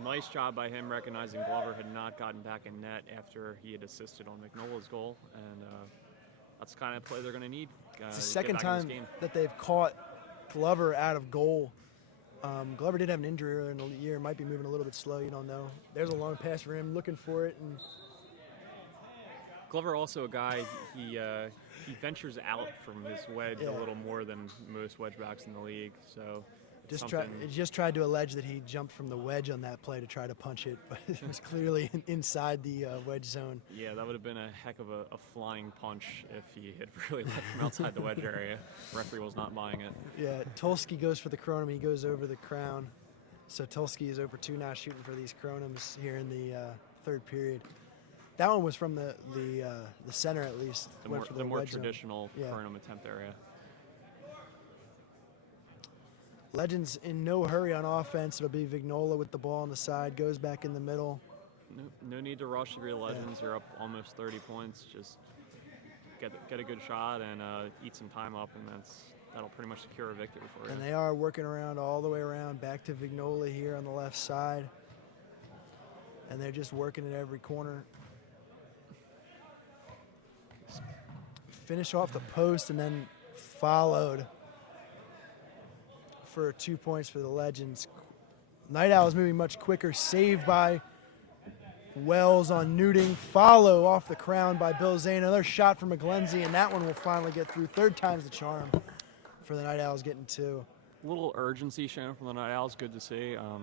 Nice job by him recognizing Glover had not gotten back in net after he had assisted on Vignola's goal, and that's the kind of play they're going to need. It's the second time that they've caught Glover out of goal. Glover did have an injury earlier in the year. Might be moving a little bit slow. You don't know. There's a long pass for him, looking for it. And Glover also a guy, he ventures out from his wedge a little more than most wedge backs in the league. So just tried to allege that he jumped from the wedge on that play to try to punch it, but it was clearly inside the wedge zone. Yeah, that would have been a heck of a flying punch if he had really left from outside the wedge area. Referee was not buying it. Yeah, Tolsky goes for the Kronum. He goes over the crown. So Tolsky is over 2 now, shooting for these Kronums here in the third period. That one was from the center, at least. The more traditional Kronum attempt area. Legends in no hurry on offense. It'll be Vignola with the ball on the side, goes back in the middle. No need to rush if you're Legends. You're up almost 30 points. Just get a good shot and eat some time up, and that'll pretty much secure a victory for you. And they are working around all the way around, back to Vignola here on the left side. And they're just working at every corner. finish off the post and then followed for 2 points for the Legends. Night Owls moving much quicker. Saved by Wells on Newting. Follow off the crown by Bill Zane. Another shot from McGlenzie, and that one will finally get through. Third time's the charm for the Night Owls getting 2. A little urgency shown from the Night Owls. Good to see. A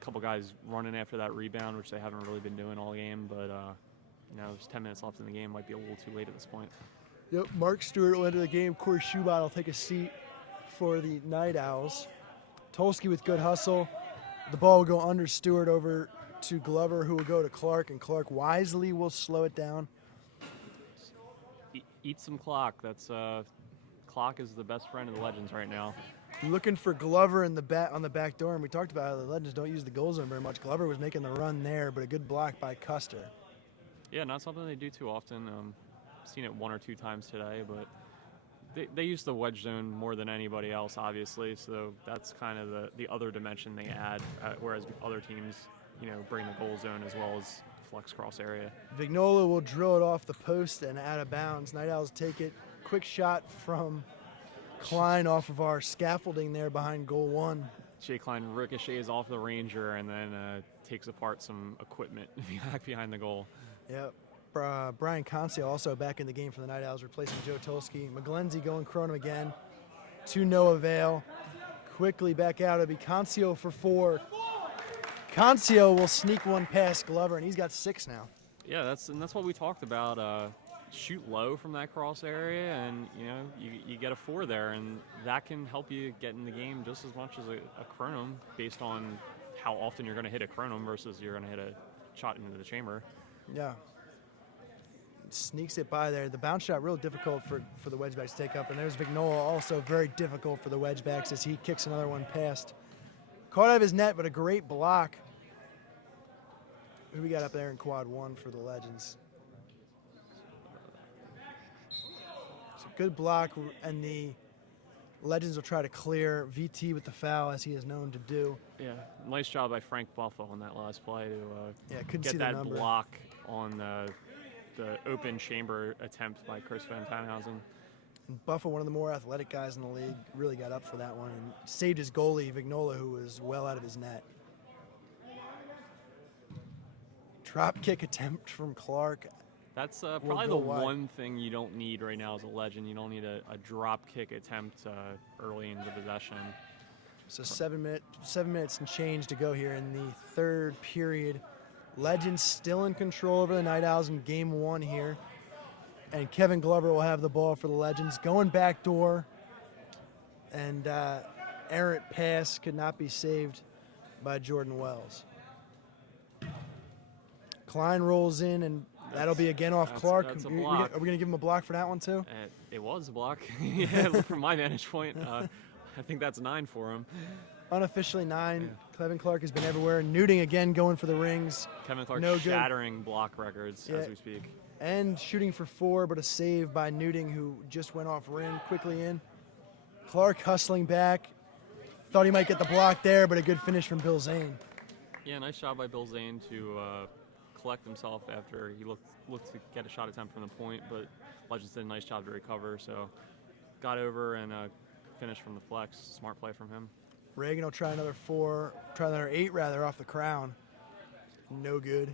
couple guys running after that rebound, which they haven't really been doing all game, but there's 10 minutes left in the game. Might be a little too late at this point. Yep, Mark Stewart will enter the game. Corey Schubot will take a seat for the Night Owls. Tolsky with good hustle. The ball will go under Stewart over to Glover, who will go to Clark, and Clark wisely will slow it down. Eat some clock. Clock is the best friend of the Legends right now. Looking for Glover in on the back door, and we talked about how the Legends don't use the goal zone very much. Glover was making the run there, but a good block by Custer. Yeah, not something they do too often. Seen it 1 or 2 times today, but they use the wedge zone more than anybody else, obviously. So that's kind of the other dimension they add, whereas other teams, bring the goal zone as well as flex cross area. Vignola will drill it off the post and out of bounds. Night Owls take it. Quick shot from Klein off of our scaffolding there behind goal 1. Jay Klein ricochets off the Ranger and then takes apart some equipment back behind the goal. Yep. Brian Concio also back in the game for the Night Owls, replacing Joe Tolsky. McGlenzie going Kronum again. To no avail. Quickly back out. It'll be Concio for 4. Concio will sneak one past Glover, and he's got 6 now. Yeah, that's what we talked about. Shoot low from that cross area, and you get a 4 there, and that can help you get in the game just as much as a Kronum, based on how often you're going to hit a Kronum versus you're going to hit a shot into the chamber. Yeah. Sneaks it by there. The bounce shot real difficult for the Wedgebacks to take up, and there's Vignola, also very difficult for the Wedgebacks as he kicks another one past. Caught out of his net, but a great block. Who we got up there in quad 1 for the Legends? It's a good block, and the Legends will try to clear VT with the foul, as he is known to do. Yeah, nice job by Frank Buffalo on that last play to couldn't get see the that number. block on the open chamber attempt by Chris Van Tannhausen. And Buffalo, one of the more athletic guys in the league, really got up for that one and saved his goalie, Vignola, who was well out of his net. Drop kick attempt from Clark. That's probably the one thing you don't need right now as a Legend. You don't need a drop kick attempt early in the possession. So 7 minutes and change to go here in the third period. Legends still in control over the Night Owls in game 1 here. And Kevin Glover will have the ball for the Legends. Going back door. And errant pass could not be saved by Jordan Wells. Klein rolls in, and that'll be again off Clark. That's a Are we block. going to give him a block for that one too? It was a block. Yeah, from my vantage point. I think that's 9 for him. Unofficially 9. Yeah. Kevin Clark has been everywhere. Newting again going for the rings. Kevin Clark No good. shattering block records Yeah. as we speak. And shooting for 4, but a save by Newting, who just went off rim quickly in. Clark hustling back. Thought he might get the block there, but a good finish from Bill Zane. Yeah, nice job by Bill Zane to collect himself after he looked to get a shot attempt from the point, but Legends did a nice job to recover, so got over and finished from the flex. Smart play from him. Reagan will try another 8 rather, off the crown. No good.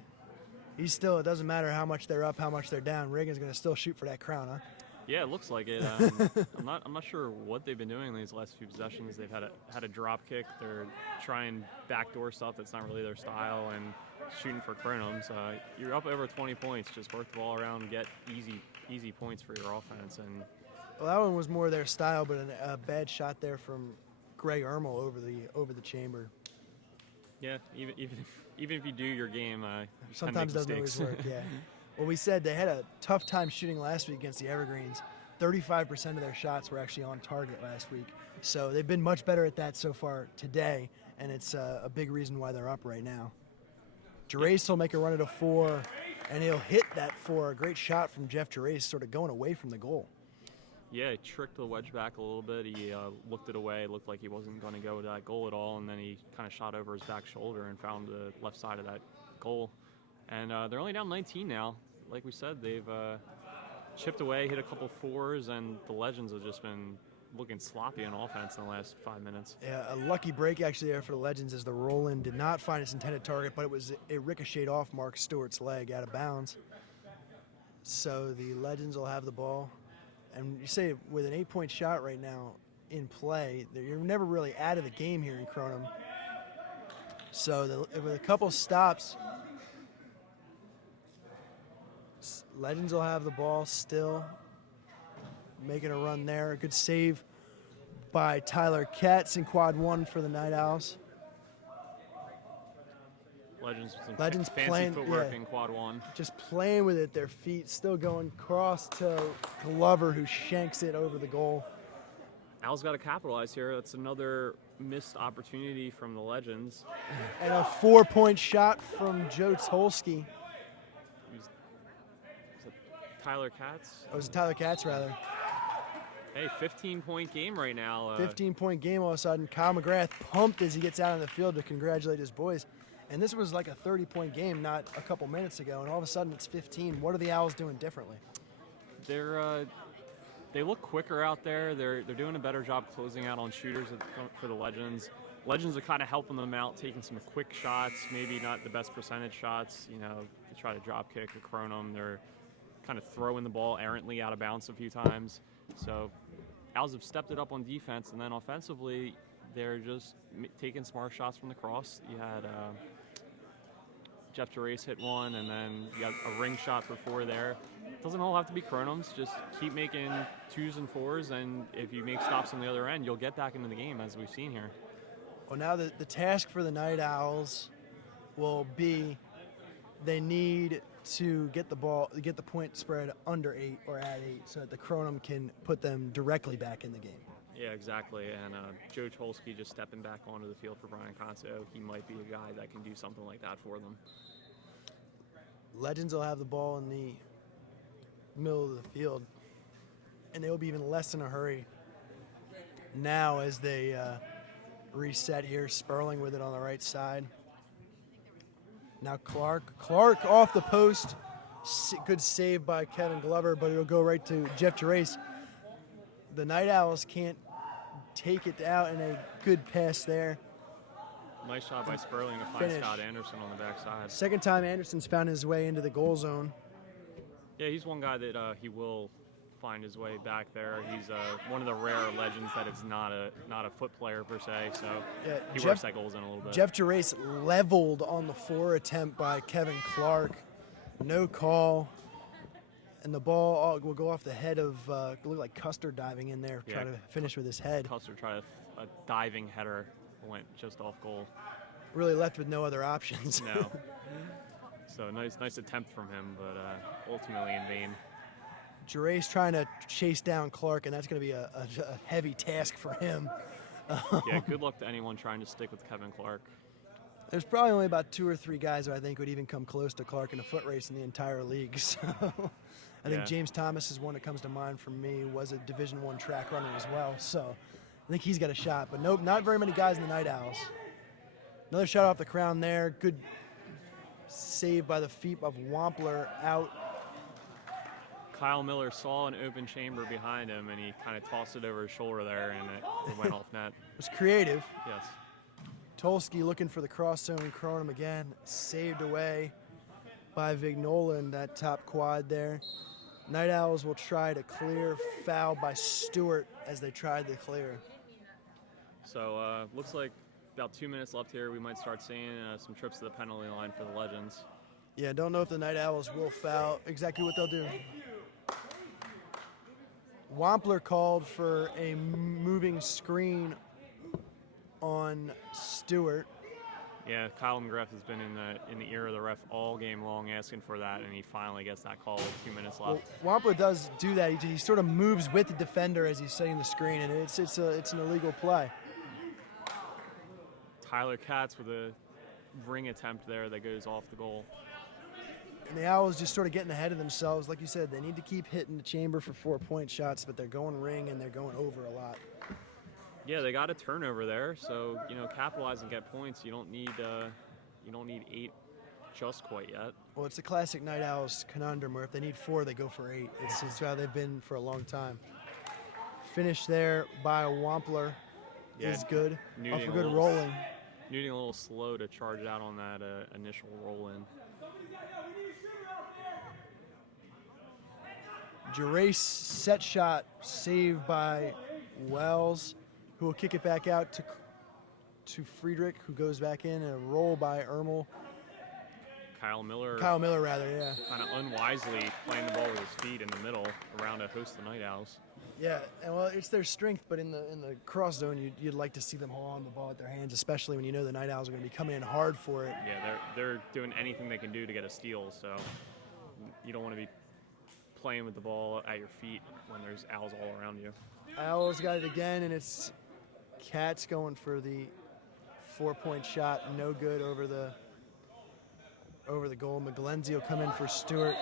It doesn't matter how much they're up, how much they're down. Reagan's going to still shoot for that crown, huh? Yeah, it looks like it. I'm not sure what they've been doing these last few possessions. They've had a drop kick. They're trying backdoor stuff that's not really their style and shooting for Kronums. You're up over 20 points. Just work the ball around and get easy points for your offense. And Well, that one was more their style, but a bad shot there from Greg Ermel over the chamber. yeah, even if you do your game, you Sometimes tend to doesn't make always mistakes. work, yeah. Well, we said they had a tough time shooting last week against the Evergreens. 35% of their shots were actually on target last week. So they've been much better at that so far today, and it's a big reason why they're up right now. Gerace will make a run at a 4, and he'll hit that 4. A great shot from Jeff Gerace, sort of going away from the goal. Yeah, he tricked the wedge back a little bit. He looked it away, looked like he wasn't going to go to that goal at all, and then he kind of shot over his back shoulder and found the left side of that goal. And they're only down 19 now. Like we said, they've chipped away, hit a couple fours, and the Legends have just been looking sloppy on offense in the last 5 minutes. Yeah, a lucky break actually there for the Legends as the roll-in did not find its intended target, but it ricocheted off Mark Stewart's leg out of bounds. So the Legends will have the ball. And you say with an 8-point shot right now in play, you're never really out of the game here in Kronum. So with a couple stops, Legends will have the ball still, making a run there. A good save by Tyler Katz in quad 1 for the Night Owls. Legends with some Legends fancy playing, footwork yeah, in quad 1. just playing with it, their feet still going cross to Glover, who shanks it over the goal. Owls got to capitalize here. That's another missed opportunity from the Legends. And a 4-point shot from Joe Tolsky. Was it Tyler Katz? Oh, it was Tyler Katz, rather. Hey, 15-point game right now. 15-point game all of a sudden. Kyle McGrath pumped as he gets out on the field to congratulate his boys. And this was like a 30-point game not a couple minutes ago, and all of a sudden it's 15. What are the Owls doing differently? They look quicker out there. They're doing a better job closing out on shooters for the Legends. Legends are kind of helping them out, taking some quick shots, maybe not the best percentage shots. You know, they try to drop kick at Kronum. They're kind of throwing the ball errantly out of bounds a few times. So Owls have stepped it up on defense, and then offensively, they're just taking smart shots from the cross. You had Jeff Gerace hit one, and then you got a ring shot for 4 there. It doesn't all have to be Kronum's. Just keep making 2s and 4s, and if you make stops on the other end, you'll get back into the game, as we've seen here. Well, now the task for the Night Owls will be they need to get the point spread under 8 or at 8 so that the Kronum can put them directly back in the game. Yeah, exactly. And Joe Tolsky just stepping back onto the field for Brian Conso. He might be a guy that can do something like that for them. Legends will have the ball in the middle of the field, and they will be even less in a hurry now as they reset here. Sperling with it on the right side. Now Clark off the post. Good save by Kevin Glover, but it'll go right to Jeff Gerace. The Night Owls can't take it out, and a good pass there. Nice shot by Sperling to find Finish. Scott Anderson on the backside. Second time Anderson's found his way into the goal zone. Yeah, he's one guy that he will find his way back there. He's one of the rare Legends that is not a foot player per se, so Yeah, he works that goals in a little bit. Jeff Gerace leveled on the 4 attempt by Kevin Clark. No call. And the ball will go off the head of, look like Custer diving in there, trying to finish with his head. Custer tried a diving header, went just off goal. Really left with no other options. No. So nice attempt from him, but ultimately in vain. Gerace trying to chase down Clark, and that's going to be a heavy task for him. Yeah, good luck to anyone trying to stick with Kevin Clark. There's probably only about 2 or 3 guys who I think would even come close to Clark in a foot race in the entire league. So I think James Thomas is one that comes to mind for me, was a Division I track runner as well. So I think he's got a shot, but nope, not very many guys in the Night Owls. Another shot off the crown there. Good save by the feet of Wampler out. Kyle Miller saw an open chamber behind him, and he kind of tossed it over his shoulder there, and it went off net. It was creative. Yes. Tolsky looking for the cross zone. Kronum again, saved away by Vignola in that top quad there. Night Owls will try to clear, foul by Stewart as they tried to clear. So looks like about 2 minutes left here. We might start seeing some trips to the penalty line for the Legends. Yeah, don't know if the Night Owls will foul. Exactly what they'll do. Wampler called for a moving screen on Stewart. Yeah, Kyle McGrath has been in the ear of the ref all game long asking for that, and he finally gets that call with 2 minutes left. Well, Wampler does do that. He sort of moves with the defender as he's setting the screen, and it's an illegal play. Tyler Katz with a ring attempt there that goes off the goal. And the Owls just sort of getting ahead of themselves. Like you said, they need to keep hitting the chamber for 4-point shots, but they're going ring and they're going over a lot. Yeah, they got a turnover there, so capitalize and get points. You don't need 8 just quite yet. Well, it's the classic Night Owls conundrum where if they need 4, they go for 8. It's just how they've been for a long time. Finish there by a Wampler is good. Off a good rolling. Needing a little slow to charge out on that initial roll in. Gerace set shot saved by Wells, who will kick it back out to Friedrich, who goes back in, and a roll by Ermel. Kyle Miller, yeah. kind of unwisely playing the ball with his feet in the middle around a host of Night Owls. Yeah, and well, it's their strength, but in the cross zone, you'd like to see them hold on the ball with their hands, especially when you know the Night Owls are going to be coming in hard for it. Yeah, they're doing anything they can do to get a steal, so you don't want to be playing with the ball at your feet when there's Owls all around you. Owls got it again, and it's Cats going for the 4-point shot, no good over the goal. McGlenzie will come in for Stewart.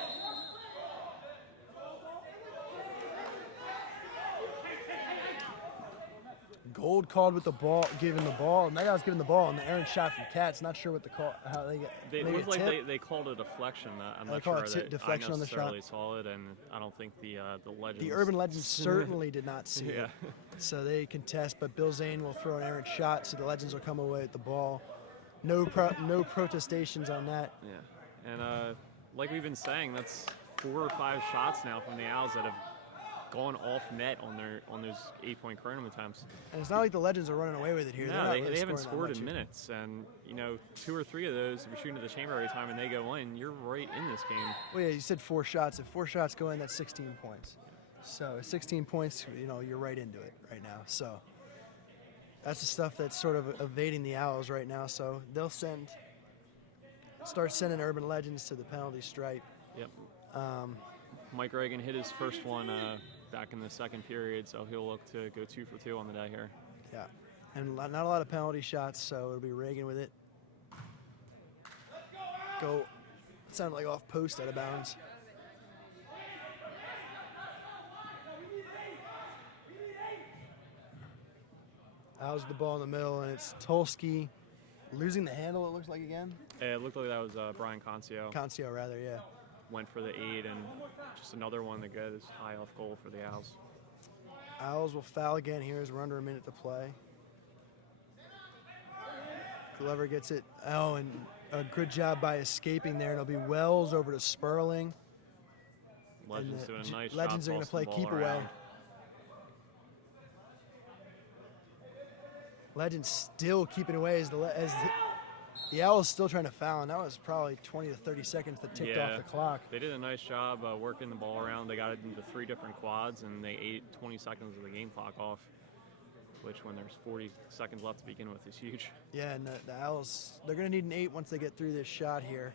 Gold called with the ball, giving the ball. Night Owls giving the ball, and the errant shot from Cats. Not sure what the call, how they get. It looked like they called a deflection. I'm not sure that deflection I on the shot. necessarily saw it, and I don't think the Legends. The Urban Legends certainly did not see yeah. it. So they contest, but Bill Zane will throw an errant shot, so the Legends will come away with the ball. No protestations on that. Yeah, and like we've been saying, that's 4 or 5 shots now from the Owls that have gone off net on those 8-point Kronum attempts. And it's not like the Legends are running away with it here. No, they haven't scored in minutes, and 2 or 3 of those, if you're shooting to the chamber every time and they go in, you're right in this game. Well, yeah, you said 4 shots. If 4 shots go in, that's 16 points. So 16 points, you're right into it right now. So that's the stuff that's sort of evading the Owls right now. So they'll start sending Urban Legends to the penalty stripe. Yep. Mike Reagan hit his first one back in the second period, so he'll look to go 2 for 2 on the day here. Yeah, and not a lot of penalty shots, so it'll be Reagan with it. Go, it sounded like off post out of bounds. Owls the ball in the middle, and it's Tulski losing the handle, it looks like again. It looked like that was Brian Concio. Concio, rather, yeah. Went for the 8, and just another one that goes high off goal for the Owls. Owls will foul again here as we're under a minute to play. Glover gets it. Oh, and a good job by escaping there. And it'll be Wells over to Sperling. Legends doing a nice job. Legends are going to play keep away. Legends still keeping away as the Owls still trying to foul, and that was probably 20 to 30 seconds that ticked off the clock. They did a nice job working the ball around. They got it into 3 different quads, and they ate 20 seconds of the game clock off, which when there's 40 seconds left to begin with is huge. Yeah, and the Owls, they're going to need an 8 once they get through this shot here,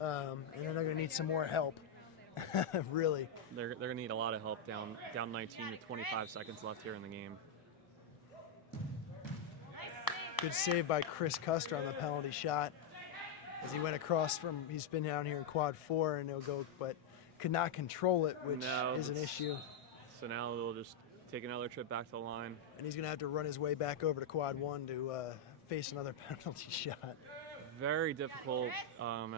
and then they're going to need some more help, really. They're going to need a lot of help down 19 to 25 seconds left here in the game. Good save by Chris Custer on the penalty shot as he went across from, he's been down here in quad 4 and he'll go, but could not control it, which is an issue. So now they'll just take another trip back to the line. And he's going to have to run his way back over to quad 1 to face another penalty shot. Very difficult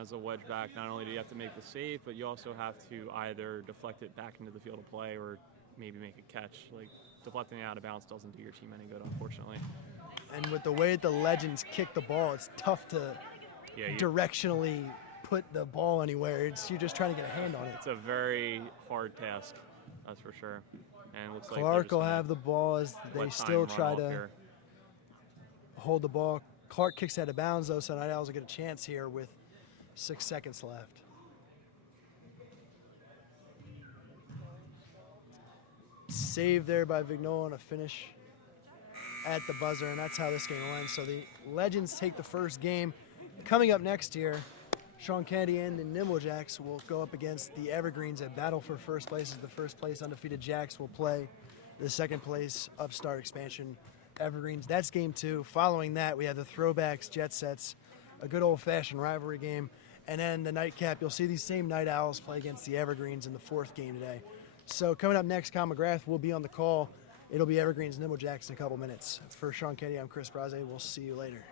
as a wedge back. Not only do you have to make the save, but you also have to either deflect it back into the field of play or maybe make a catch. Like, deflecting it out of bounds doesn't do your team any good, unfortunately. And with the way the Legends kick the ball, it's tough to directionally put the ball anywhere. You're just trying to get a hand on it. It's a very hard task, that's for sure. And it looks like Clark will have the ball as they still try to hold the ball. Clark kicks out of bounds, though, so Night Owls will get a chance here with 6 seconds left. Save there by Vignola on a finish at the buzzer, and that's how this game went. So the Legends take the first game. Coming up next year, Sean Kennedy and the Nimble Jacks will go up against the Evergreens at battle for first place. As the first place undefeated Jacks will play the second place upstart expansion Evergreens. That's game 2. Following that, we have the Throwbacks, Jet Sets, a good old-fashioned rivalry game. And then the nightcap, you'll see these same Night Owls play against the Evergreens in the 4th game today. So coming up next, Kyle McGrath will be on the call. It'll be Evergreens, Nimble Jacks in a couple minutes. For Sean Kennedy, I'm Chris Braze. We'll see you later.